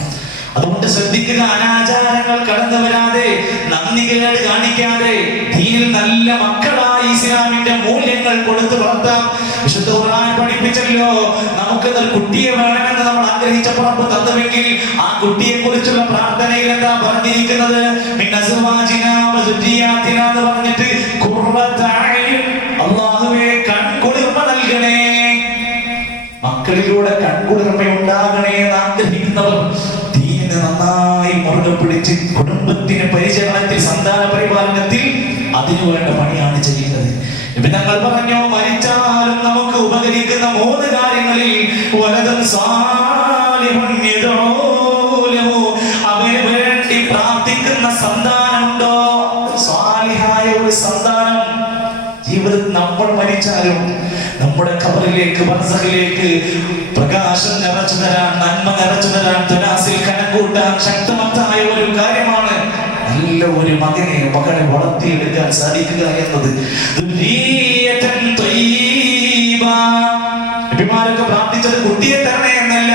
അതുകൊണ്ട് ശ്രദ്ധിക്കുക, അനാചാരങ്ങൾ കടന്നു വരാതെ, നന്ദികേട് കാണിക്കാതെ, ദീനിൽ നല്ല മക്കളായി ഇസ്ലാമിന്റെ മൂല്യങ്ങൾ കൊടുത്തു വളർത്താം. വിശുദ്ധ ഖുർആൻ പഠിപ്പിച്ചല്ലോ, നമുക്കൊരു കുട്ടിയെ വേണമെന്ന് നമ്മൾ ആഗ്രഹിച്ചപ്പോൾ റബ്ബ് തന്നുവെങ്കിൽ ആ കുട്ടിയെ കുറിച്ചുള്ള പ്രാർത്ഥനയിൽ എന്താ പറഞ്ഞിരിക്കുന്നത്? മിൻ അസ്വാജിനാ വസുരിയാതിനാ എന്ന് പറഞ്ഞിട്ട് ഖുർറത അയ്യുൻ, അല്ലാഹുവേ കൺകുളിർമ നൽകണേ, മക്കളിലൂടെ കൺകുളിർമ ഉണ്ടാകണേ എന്ന് ആഗ്രഹിക്കുന്നവർ ദീനിനെ നന്നായി മുറുകെ പിടിച്ച് കുടുംബത്തിന് പരിചരണത്തിൽ, സന്താന പരിപാലനത്തിൽ അതിനു വേണ്ട പണിയാണ് ചെയ്യുന്നത്. ഞങ്ങൾ പറഞ്ഞു, മരിച്ചാലും നമുക്ക് ഉപകരിക്കുന്ന 3 കാര്യങ്ങളിൽ വലതും അവന് വേണ്ടി പ്രാർത്ഥിക്കുന്ന സന്താനമുണ്ടോ? സ്വാലിഹായ ഒരു സന്താനം ജീവിതത്തിൽ നമ്മൾ മരിച്ചാലും നമ്മുടെ ഖബറിലേക്ക്, ബർസഖിലേക്ക് പ്രകാശം നിറച്ചു തരാൻ, നന്മ നിറച്ചു തരാൻ, തുലാസിൽ കനം കൂട്ടാൻ ശക്തമത്തായ ഒരു കാര്യമാണ് നല്ല ഒരു മകനെ, മകളെ വളർത്തിയെടുക്കാൻ സാധിക്കുക എന്നത്. നബിമാരൊക്കെ പ്രാർത്ഥിച്ചത് കുട്ടിയെ തരണേ എന്നല്ല,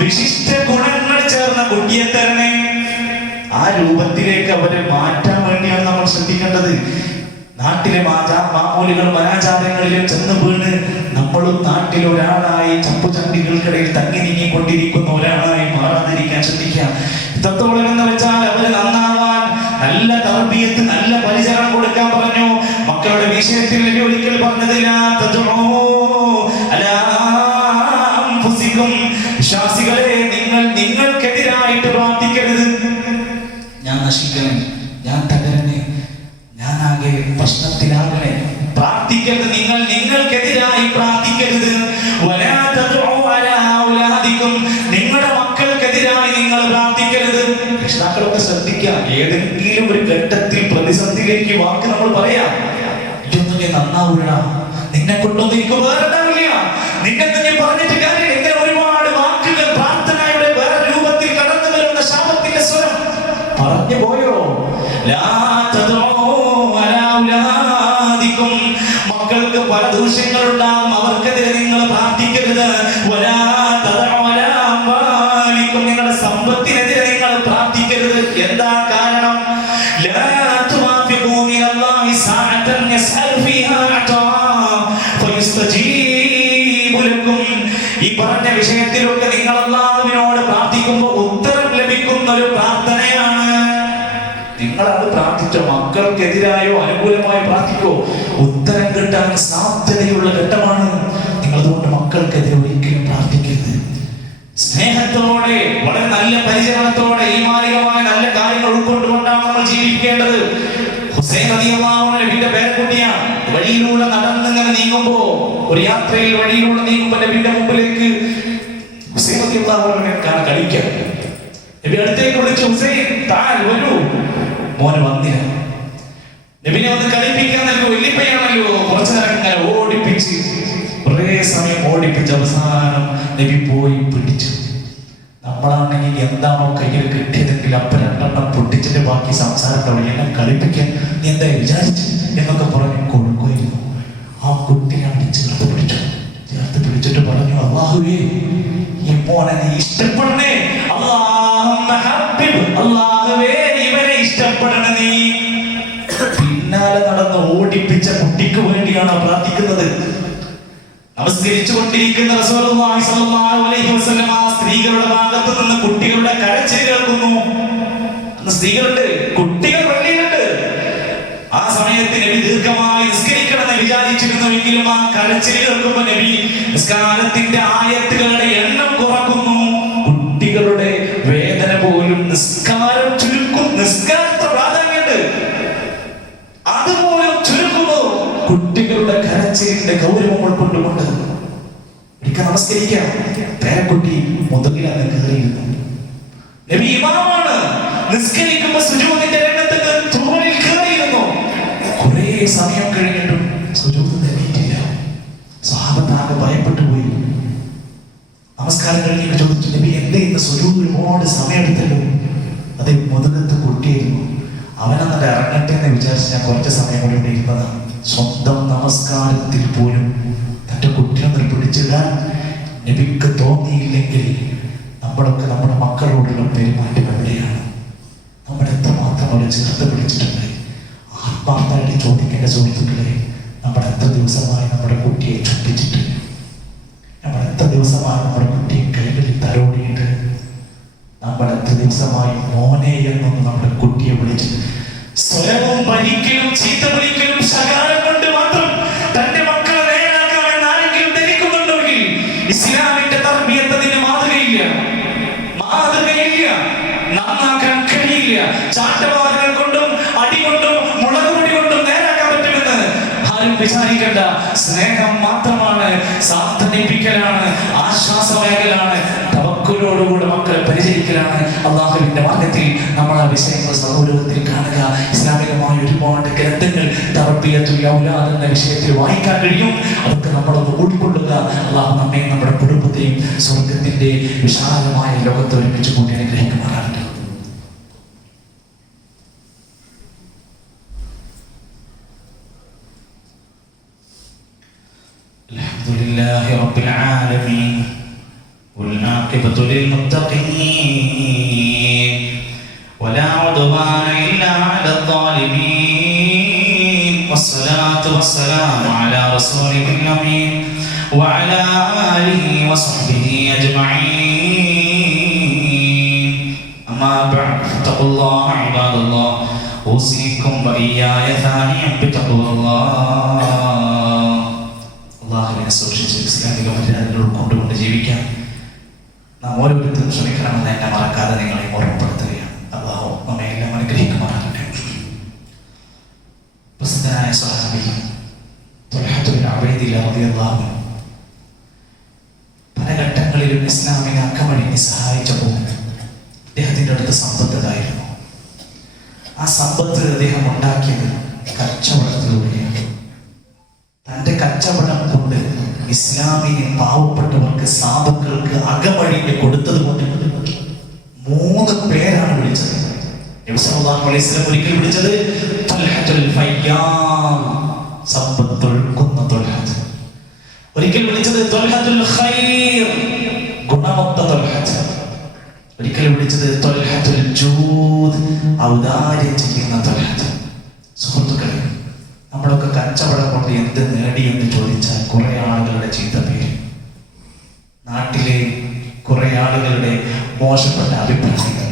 വിശിഷ്ട ഗുണങ്ങൾ ചേർന്ന കുട്ടിയെ തരണേ. ആ രൂപത്തിലേക്ക് അവരെ മാറ്റാൻ വേണ്ടിയാണ് നമ്മൾ ശ്രദ്ധിക്കേണ്ടത്. നാട്ടിലെ മാമൂലികളും അനാചാരങ്ങളിലും ചെന്ന് വീണ് നമ്മളും നാട്ടിൽ ഒരാളായി ചപ്പുചണ്ടികൾക്കിടയിൽ തങ്ങി നീങ്ങിക്കൊണ്ടിരിക്കുന്ന ഒരാളായി മാറാതിരിക്കാൻ ശ്രദ്ധിക്കാം. ഇത്രത്തോളം എന്ന് വെച്ചാൽ അവര് നന്നാവാൻ നല്ല തർബിയത്ത്, നല്ല പരിചരണം കൊടുക്കാൻ പറഞ്ഞു. മക്കളുടെ വിഷയത്തിൽ ഒരിക്കൽ പറഞ്ഞത്, വിശ്വാസികളെ, നിങ്ങൾക്കെതിരായിട്ട് പ്രാർത്ഥിക്കരുത്. ഞാൻ നശിക്കണേ, ഞാൻ തകരണേ, ഞാനാകെ പ്രശ്നത്തിലാകണേ, പ്രാർത്ഥിക്കരുത്. നിങ്ങൾക്കെതിരായി പ്രാർത്ഥിക്കരുത്. നിങ്ങളുടെ മക്കൾക്കെതിരായി നിങ്ങൾ പ്രാർത്ഥിക്കരുത്. രക്ഷിതാക്കളൊക്കെ ശ്രദ്ധിക്കാം. ഏതെങ്കിലും ഒരു ഘട്ടത്തിൽ പ്രതിസന്ധിയിലേക്ക് വാക്ക് നമ്മൾ പറയാം, ഇതൊന്നും ഞാൻ നന്നാവൂല, നിന്നെ കൊണ്ടൊന്നും എനിക്ക് വേറെണ്ടാവില്ല, നിന്നെ ഞാൻ പറഞ്ഞിട്ട് കാര്യം. ഇങ്ങനെ ഒരുപാട് വാക്കുകൾ പ്രാർത്ഥനയുടെ വേറെ രൂപത്തിൽ കടന്നു വരുന്ന ശാപത്തിന്റെ സ്വരം പറഞ്ഞു പോയോ? മക്കൾക്ക് പല ദൂഷ്യങ്ങളുണ്ടാകും, അവർക്കെതിരെ നിങ്ങൾ പ്രാർത്ഥിക്കരുത്. നിങ്ങളുടെ സമ്പത്തിനെതിരെ നിങ്ങൾ പ്രാർത്ഥിക്കരുത്. എന്താ കാരണം? ഈ പറഞ്ഞ വിഷയത്തിലൊക്കെ നിങ്ങൾ അല്ലാഹുവിനോട് പ്രാർത്ഥിക്കുമ്പോൾ ഉത്തരം ലഭിക്കുന്ന ഒരു പ്രാർത്ഥനയാണ്. നിങ്ങളത് പ്രാർത്ഥിച്ചോ, മക്കൾക്കെതിരായോ അനുകൂലമായോ പ്രാർത്ഥിക്കോ, ഉത്തരം കിട്ടാൻ സാധ്യതയുള്ള ഘട്ടമാണ്. നിങ്ങളതുകൊണ്ട് മക്കൾക്കെതിരെ ഒരിക്കലും പ്രാർത്ഥിക്കരുത്. സ്നേഹത്തോടെ, വളരെ നല്ല പരിചരണത്തോടെ, ഈമാനികമായ നല്ല കാര്യങ്ങൾ ഉൾക്കൊണ്ടുകൊണ്ടാണ് നമ്മൾ ജീവിക്കേണ്ടത്. ഹുസൈൻ റളിയല്ലാഹു അൻഹുവിന്റെ പേരക്കുട്ടിയാണ്. വഴിയിലൂടെ നടന്നിങ്ങനെ നീങ്ങുമ്പോ, ഒരു യാത്രയിൽ വഴിയിലൂടെ നീങ്ങുമ്പോ നബിയുടെ മുമ്പിലേക്ക് ഹുസൈൻ റളിയല്ലാഹു അൻഹുവിനെ കാണാൻ കളിക്കാൻ നബി അടുത്തേക്ക് വിളിച്ചു, ഹുസൈൻ താൻ വരൂ. മോനെ വന്നില്ല. നബിനെ ഒന്ന് കളിപ്പിക്കാന്നല്ലോ, വല്യപ്പയാണല്ലോ. കുറച്ചു നേരം ഇങ്ങനെ ഓടിപ്പിച്ച്, കുറേ സമയം ഓടിപ്പിച്ച് അവസാനം നബി പോയി പിടിച്ചു. നമ്മളാണെങ്കിൽ എന്താണോ കയ്യിൽ കിട്ടിയതെങ്കിൽ അപ്പം 2 പൊട്ടിച്ചിട്ട് ബാക്കി സംസാരത്തോടെ എന്നെ കളിപ്പിക്കാൻ നീ എന്താ വിചാരിച്ചു എന്നൊക്കെ പറഞ്ഞ് കൊടുക്കുമായിരുന്നു. ആ കുട്ടിയാണ് ചേർത്ത് പിടിച്ചിട്ട് പറഞ്ഞു, അല്ലാഹുവേ, ഈ മോനെ നീ ഇഷ്ടപ്പെടണേ, അല്ലാഹുവേ ഇവനെ ഇഷ്ടപ്പെടണേ നീ. പിന്നാലെ നടന്ന് ഓടിപ്പിച്ച കുട്ടിക്ക് വേണ്ടിയാണ് പ്രാർത്ഥിക്കുന്നത്. നമസ്കരിച്ചുകൊണ്ടിരിക്കുന്ന റസൂലുള്ളാഹി സ്വല്ലല്ലാഹു അലൈഹി വസല്ലം സ്ത്രീകളുടെ ഭാഗത്തു നിന്ന് കുട്ടികളുടെ കരച്ചിൽ കേൾക്കുന്നു. സ്ത്രീകളുണ്ട്, കുട്ടികൾ വെള്ളിയിലുണ്ട്. ആ സമയത്ത് നബി ദീർഘമായി നിസ്കരിക്കണമെന്ന് വിചാരിച്ചിരുന്നുവെങ്കിലും ആ കരച്ചിൽ കേൾക്കുമ്പോൾ നബി നിസ്കാരത്തിന്റെ ആയത്തുകളുടെ എണ്ണം കുറക്കുന്നു. കുട്ടികളുടെ വേദന പോലും നിസ്കാരം ചുരുക്കും. നിസ്കാരത്തെ പ്രാധാന്യമുണ്ട്, അതുപോലും ചുരുക്കുന്നു. കുട്ടികളുടെ കരച്ചിൽ നമസ്കരിച്ചതിന്റെ ഗൗരവം ഉൾക്കൊണ്ടുകൊണ്ട് ഒരിക്കൽ നമസ്കരിക്കാം. പേരക്കുട്ടി മുതുകിൽ അങ്ങ് കയറിയിരുന്നു. നബി ഇമാമാണ്, നിസ്കരിക്കുമ്പോ സുജൂദിന്റെ രംഗത്ത് തൂണിൽ കയറിയിരുന്നു. കുറെ സമയം കഴിഞ്ഞിട്ടും സുജൂദ് തെളിയിട്ടില്ല. സ്വഹാബത്താകെ ഭയപ്പെട്ടു പോയി. നമസ്കാരം കഴിഞ്ഞ് ചോദിച്ചു, നബി എന്തേ ഇന്ന് സുജൂദ് ഒരുപാട് സമയം എടുത്തല്ലോ? അത് മുതുകത്ത് കുട്ടിയായിരുന്നു. അവനന്നിട്ട് ഇറങ്ങട്ടെ എന്ന് വിചാരിച്ച് ഞാൻ കുറച്ച് സമയം കൂടി ഇവിടെ ഇരുന്നതാണ്. സ്വന്തം നമസ്കാരത്തിൽ പോലും തന്റെ കുട്ടിയൊന്നും പിടിച്ചിടാൻ നബിക്ക് തോന്നിയില്ലെങ്കിൽ നമ്മളൊക്കെ നമ്മുടെ മക്കളോടുള്ള പെരുമാറ്റം എവിടെയാണ്? നമ്മൾ എത്രമാത്രം അവരെ ചേർത്ത് പിടിച്ചിട്ടുണ്ട്? ആത്മാർത്ഥമായിട്ട് ചോദിക്കേണ്ട സുഹൃത്തുക്കളെ, നമ്മൾ എത്ര ദിവസമായി നമ്മുടെ കുട്ടിയെ ചുംബിച്ചിട്ട്, നമ്മൾ എത്ര ദിവസമായി നമ്മുടെ കുട്ടിയെ കൈകളിൽ തലോടിയിട്ട്, നമ്മൾ എത്ര ദിവസമായി മോനെ എന്നൊന്ന് നമ്മുടെ കുട്ടിയെ വിളിച്ച് സ്വയവും ഭരിക്കലും ചീത്ത വിളിക്കലും ശകാരം കൊണ്ട് മാത്രം തന്റെ മക്കളെ നേരാക്കാമെന്ന് ആരെങ്കിലും ധരിക്കുന്നുണ്ടെങ്കിൽ ഇസ്ലാമിന്റെ തർബിയത്ത് അതിന് മാതൃകയില്ല, നന്നാക്കാൻ കഴിയില്ല. ചാട്ടവാറുകൾ കൊണ്ടും അടികൊണ്ടും മുളകുപൊടി കൊണ്ടും നേരാക്കാൻ പറ്റുമെന്ന് ആരും വിചാരിക്കേണ്ട. സ്നേഹം മാത്രമാണ്, സാന്ത്വനിപ്പിക്കലാണ്, ആശ്വാസമേഖലാണ്, തവക്കുലോടുകൂടെ മക്കളെ പരിചരിക്കലാണ്. അള്ളാഹുവിന്റെ മാർഗത്തിൽ നമ്മൾ ആ വിഷയങ്ങൾ സൗരവത്തിൽ കാണുക. ഇസ്ലാമികമായ ഒരുപാട് ഗ്രന്ഥങ്ങൾ തർബിയത്തുൽ ഔലാദ് എന്ന വിഷയത്തിൽ വായിക്കാൻ കഴിയും. അതൊക്കെ നമ്മളൊന്ന് ഉൾക്കൊള്ളുക. അള്ളാഹു നമ്മയും നമ്മുടെ കുടുംബത്തെയും സ്വർഗത്തിന്റെ വിശാലമായ ലോകത്ത് ഒരുമിച്ച് കൂട്ടി അനുഗ്രഹിക്കുമാറാകട്ടെ. الحمدلله رب العالمين والعاقبة للمتقين ولا عدوان إلا على الظالمين والصلاة والسلام على رسوله الأمين وعلى آله وصحبه أجمعين أما بعد فاتقوا الله عباد الله أوصيكم وإياي ثانيا بتقوى الله. അള്ളാഹുവിനെ സൂക്ഷിച്ച് ഇസ്ലാമിക മര്യാദകൾ ഉൾക്കൊണ്ടുകൊണ്ട് ജീവിക്കാൻ നാം ഓരോരുത്തരും ശ്രമിക്കണമെന്ന് എന്നെ മറക്കാതെ നിങ്ങളെ ഓർമ്മപ്പെടുത്തുകയാണ്. അള്ളാഹു നമ്മെ എല്ലാം അനുഗ്രഹിക്കുമാറാകട്ടെ. പ്രസിദ്ധനായ സ്വഹാബി ത്വൽഹത്ത് ബിൻ ഉബൈദില്ലാഹ് റളിയല്ലാഹു അൻഹു പല ഘട്ടങ്ങളിലും ഇസ്ലാമിനെ അക്കമഴിഞ്ഞ് സഹായിച്ചപ്പോൾ അദ്ദേഹത്തിന്റെ അടുത്ത് സമ്പത്തുണ്ടായിരുന്നു. ആ സമ്പത്ത് അദ്ദേഹം ഉണ്ടാക്കിയത് കച്ചവടത്തിലൂടെയാണ്. തന്റെ കച്ചവടം കൊണ്ട് ഇസ്ലാമിനെ പാവപ്പെട്ടവർക്ക്, സാധുക്കൾക്ക് അകമഴിഞ്ഞ് കൊടുത്തത് കൊണ്ട് 3 പേരാണ് വിളിച്ചത്. നബി സല്ലല്ലാഹു അലൈഹി വസല്ലം ഒരിക്കൽ വിളിച്ചത് ത്വൽഹത്തുൽ ഫയ്യാം, സമ്പത്തൊഴുക്കുന്ന ത്വൽഹത്ത്. ഒരിക്കൽ വിളിച്ചത് ത്വൽഹത്തുൽ ഖൈർ, ഗുണവത്ത ത്വൽഹത്ത്. ഒരിക്കൽ വിളിച്ചത് ത്വൽഹത്തുൽ ജൂദ്, ഔദാര്യം ചെയ്യുന്ന ത്വൽഹത്ത്. സുഹൃത്തുക്കളെ, നമ്മളൊക്കെ കച്ചവടം കൊണ്ട് എന്ത് നേടി എന്ന് ചോദിച്ചാൽ കുറെ ആളുകളുടെ ചീത്ത പേര്, നാട്ടിലെ കുറെ ആളുകളുടെ മോശപ്പെട്ട അഭിപ്രായങ്ങൾ.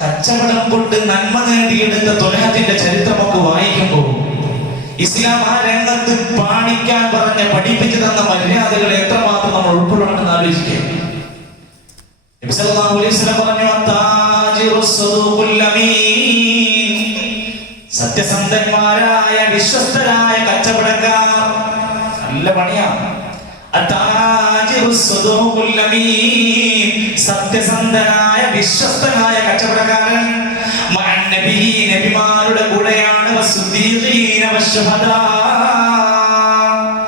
കച്ചവടം കൊണ്ട് നന്മ നേടിയെടുത്ത ത്വൽഹത്തിന്റെ ചരിത്രമൊക്കെ വായിക്കുമ്പോൾ ഇസ്ലാം ആ രംഗത്ത് പാണിക്കാൻ പറഞ്ഞ പഠിപ്പിച്ചു തന്ന മര്യാദകൾ എത്രമാത്രം നമ്മൾ ഉൾക്കൊള്ളണമെന്ന് ആലോചിക്കുക. നബി സല്ലല്ലാഹു അലൈഹി വസല്ലം പറഞ്ഞു, താജിറുസ് സദൂഖുൽ അമീൻ, സത്യസന്ധന്മാരായ വിശ്വസ്തരായ കച്ചവടക്കാർ. നല്ല പണിയാണ്. സത്യസന്ധനായ വിശ്വസ്തനായ കച്ചവടക്കാരൻ നബിമാരുടെ കൂടെയാണ്.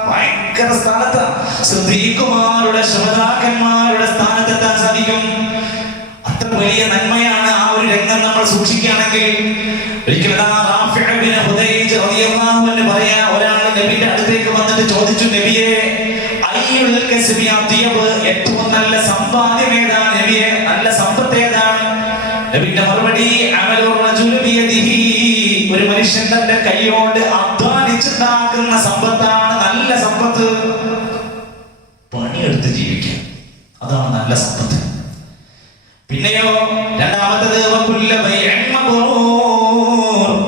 ഭയങ്കര സ്ഥാനത്ത് സുദ്ദീഖുമാരുടെ, ശുഹദാക്കന്മാരുടെ സ്ഥാനത്തെത്താൻ സാധിക്കും. അത്ര വലിയ നന്മയാണ് ആ ഒരു രംഗം നമ്മൾ സൂക്ഷിക്കുകയാണെങ്കിൽ. പറയാ, ഒരാൾ നബിയുടെ അടുത്തേക്ക് വന്നിട്ട് ചോദിച്ചു, നബിയെ, ഏറ്റവും നല്ല സമ്പാദ്യം ഏതാണ് നബിയെ? നല്ല സമ്പത്ത് ഏതാണ്? നബിയുടെ മറുപടി, ഒരു മനുഷ്യൻ തന്റെ കൈയോട് അധ്വാനിച്ചുണ്ടാക്കുന്ന സമ്പത്താണ് നല്ല സമ്പത്ത്. പണിയെടുത്ത് ജീവിക്കാൻ, അതാണ് നല്ല സമ്പത്ത്. പിന്നെയോ രണ്ടാമത്തത്,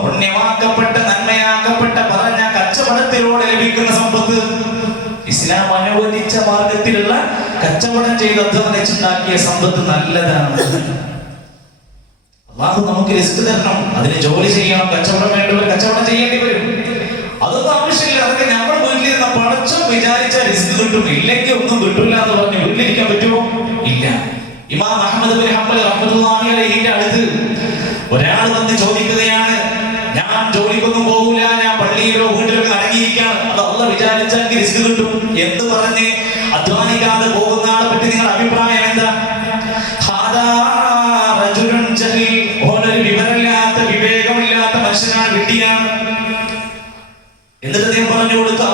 പുണ്യമാക്കപ്പെട്ട, നന്മയാക്കപ്പെട്ട, പറഞ്ഞ കച്ചവടത്തിലൂടെ ലഭിക്കുന്ന സമ്പത്ത്. ഇസ്ലാം അനുവദിച്ച മാർഗത്തിലുള്ള കച്ചവടം ചെയ്ത് അധ്വാനിച്ചുണ്ടാക്കിയ സമ്പത്ത് നല്ലതാണ്. അള്ളാഹു നമുക്ക് റിസ്ക് തരണം, അതിന് ജോലി ചെയ്യണം. കച്ചവടം വേണ്ടവർ കച്ചവടം ചെയ്യേണ്ടി വരും. അതൊന്നും ആവശ്യമില്ല. അതൊക്കെ നമ്മൾ വീട്ടിലിരുന്ന പണം പടച്ചോൻ വിചാരിച്ച റിസ്ക് കിട്ടും, ഇല്ലെങ്കിൽ ഒന്നും കിട്ടില്ല എന്ന് പറഞ്ഞ് വീട്ടിലിരിക്കാൻ പറ്റുമോ? ഇല്ല. ഇമാം അഹ്മദ് ബിൻ ഹംബൽ റഹ്മത്തുള്ളാഹി അലൈഹിന്റെ അടുത്ത് ഒരാൾ വന്ന് ചോദിക്കുകയാണ്, ഞാൻ ജോലിക്കൊന്നും പോകില്ല, ഞാൻ പള്ളിയിലോ വീട്ടിലൊക്കെ അടങ്ങിയിരിക്കാം, അത് അള്ളാഹ് വിചാരിച്ചാൽ റിസ്ക് കിട്ടും എന്ന് പറഞ്ഞ് അധ്വാനിക്കാതെ പോകുന്ന ആളെ പറ്റി നിങ്ങളുടെ അഭിപ്രായം എന്താ? ഓനൊരു വിവരമില്ലാത്ത വിവേകമില്ലാത്ത മനുഷ്യനാണ്, വിഡ്ഢിയാണ്. എന്നിട്ട് അദ്ദേഹം പറഞ്ഞു കൊടുത്തു,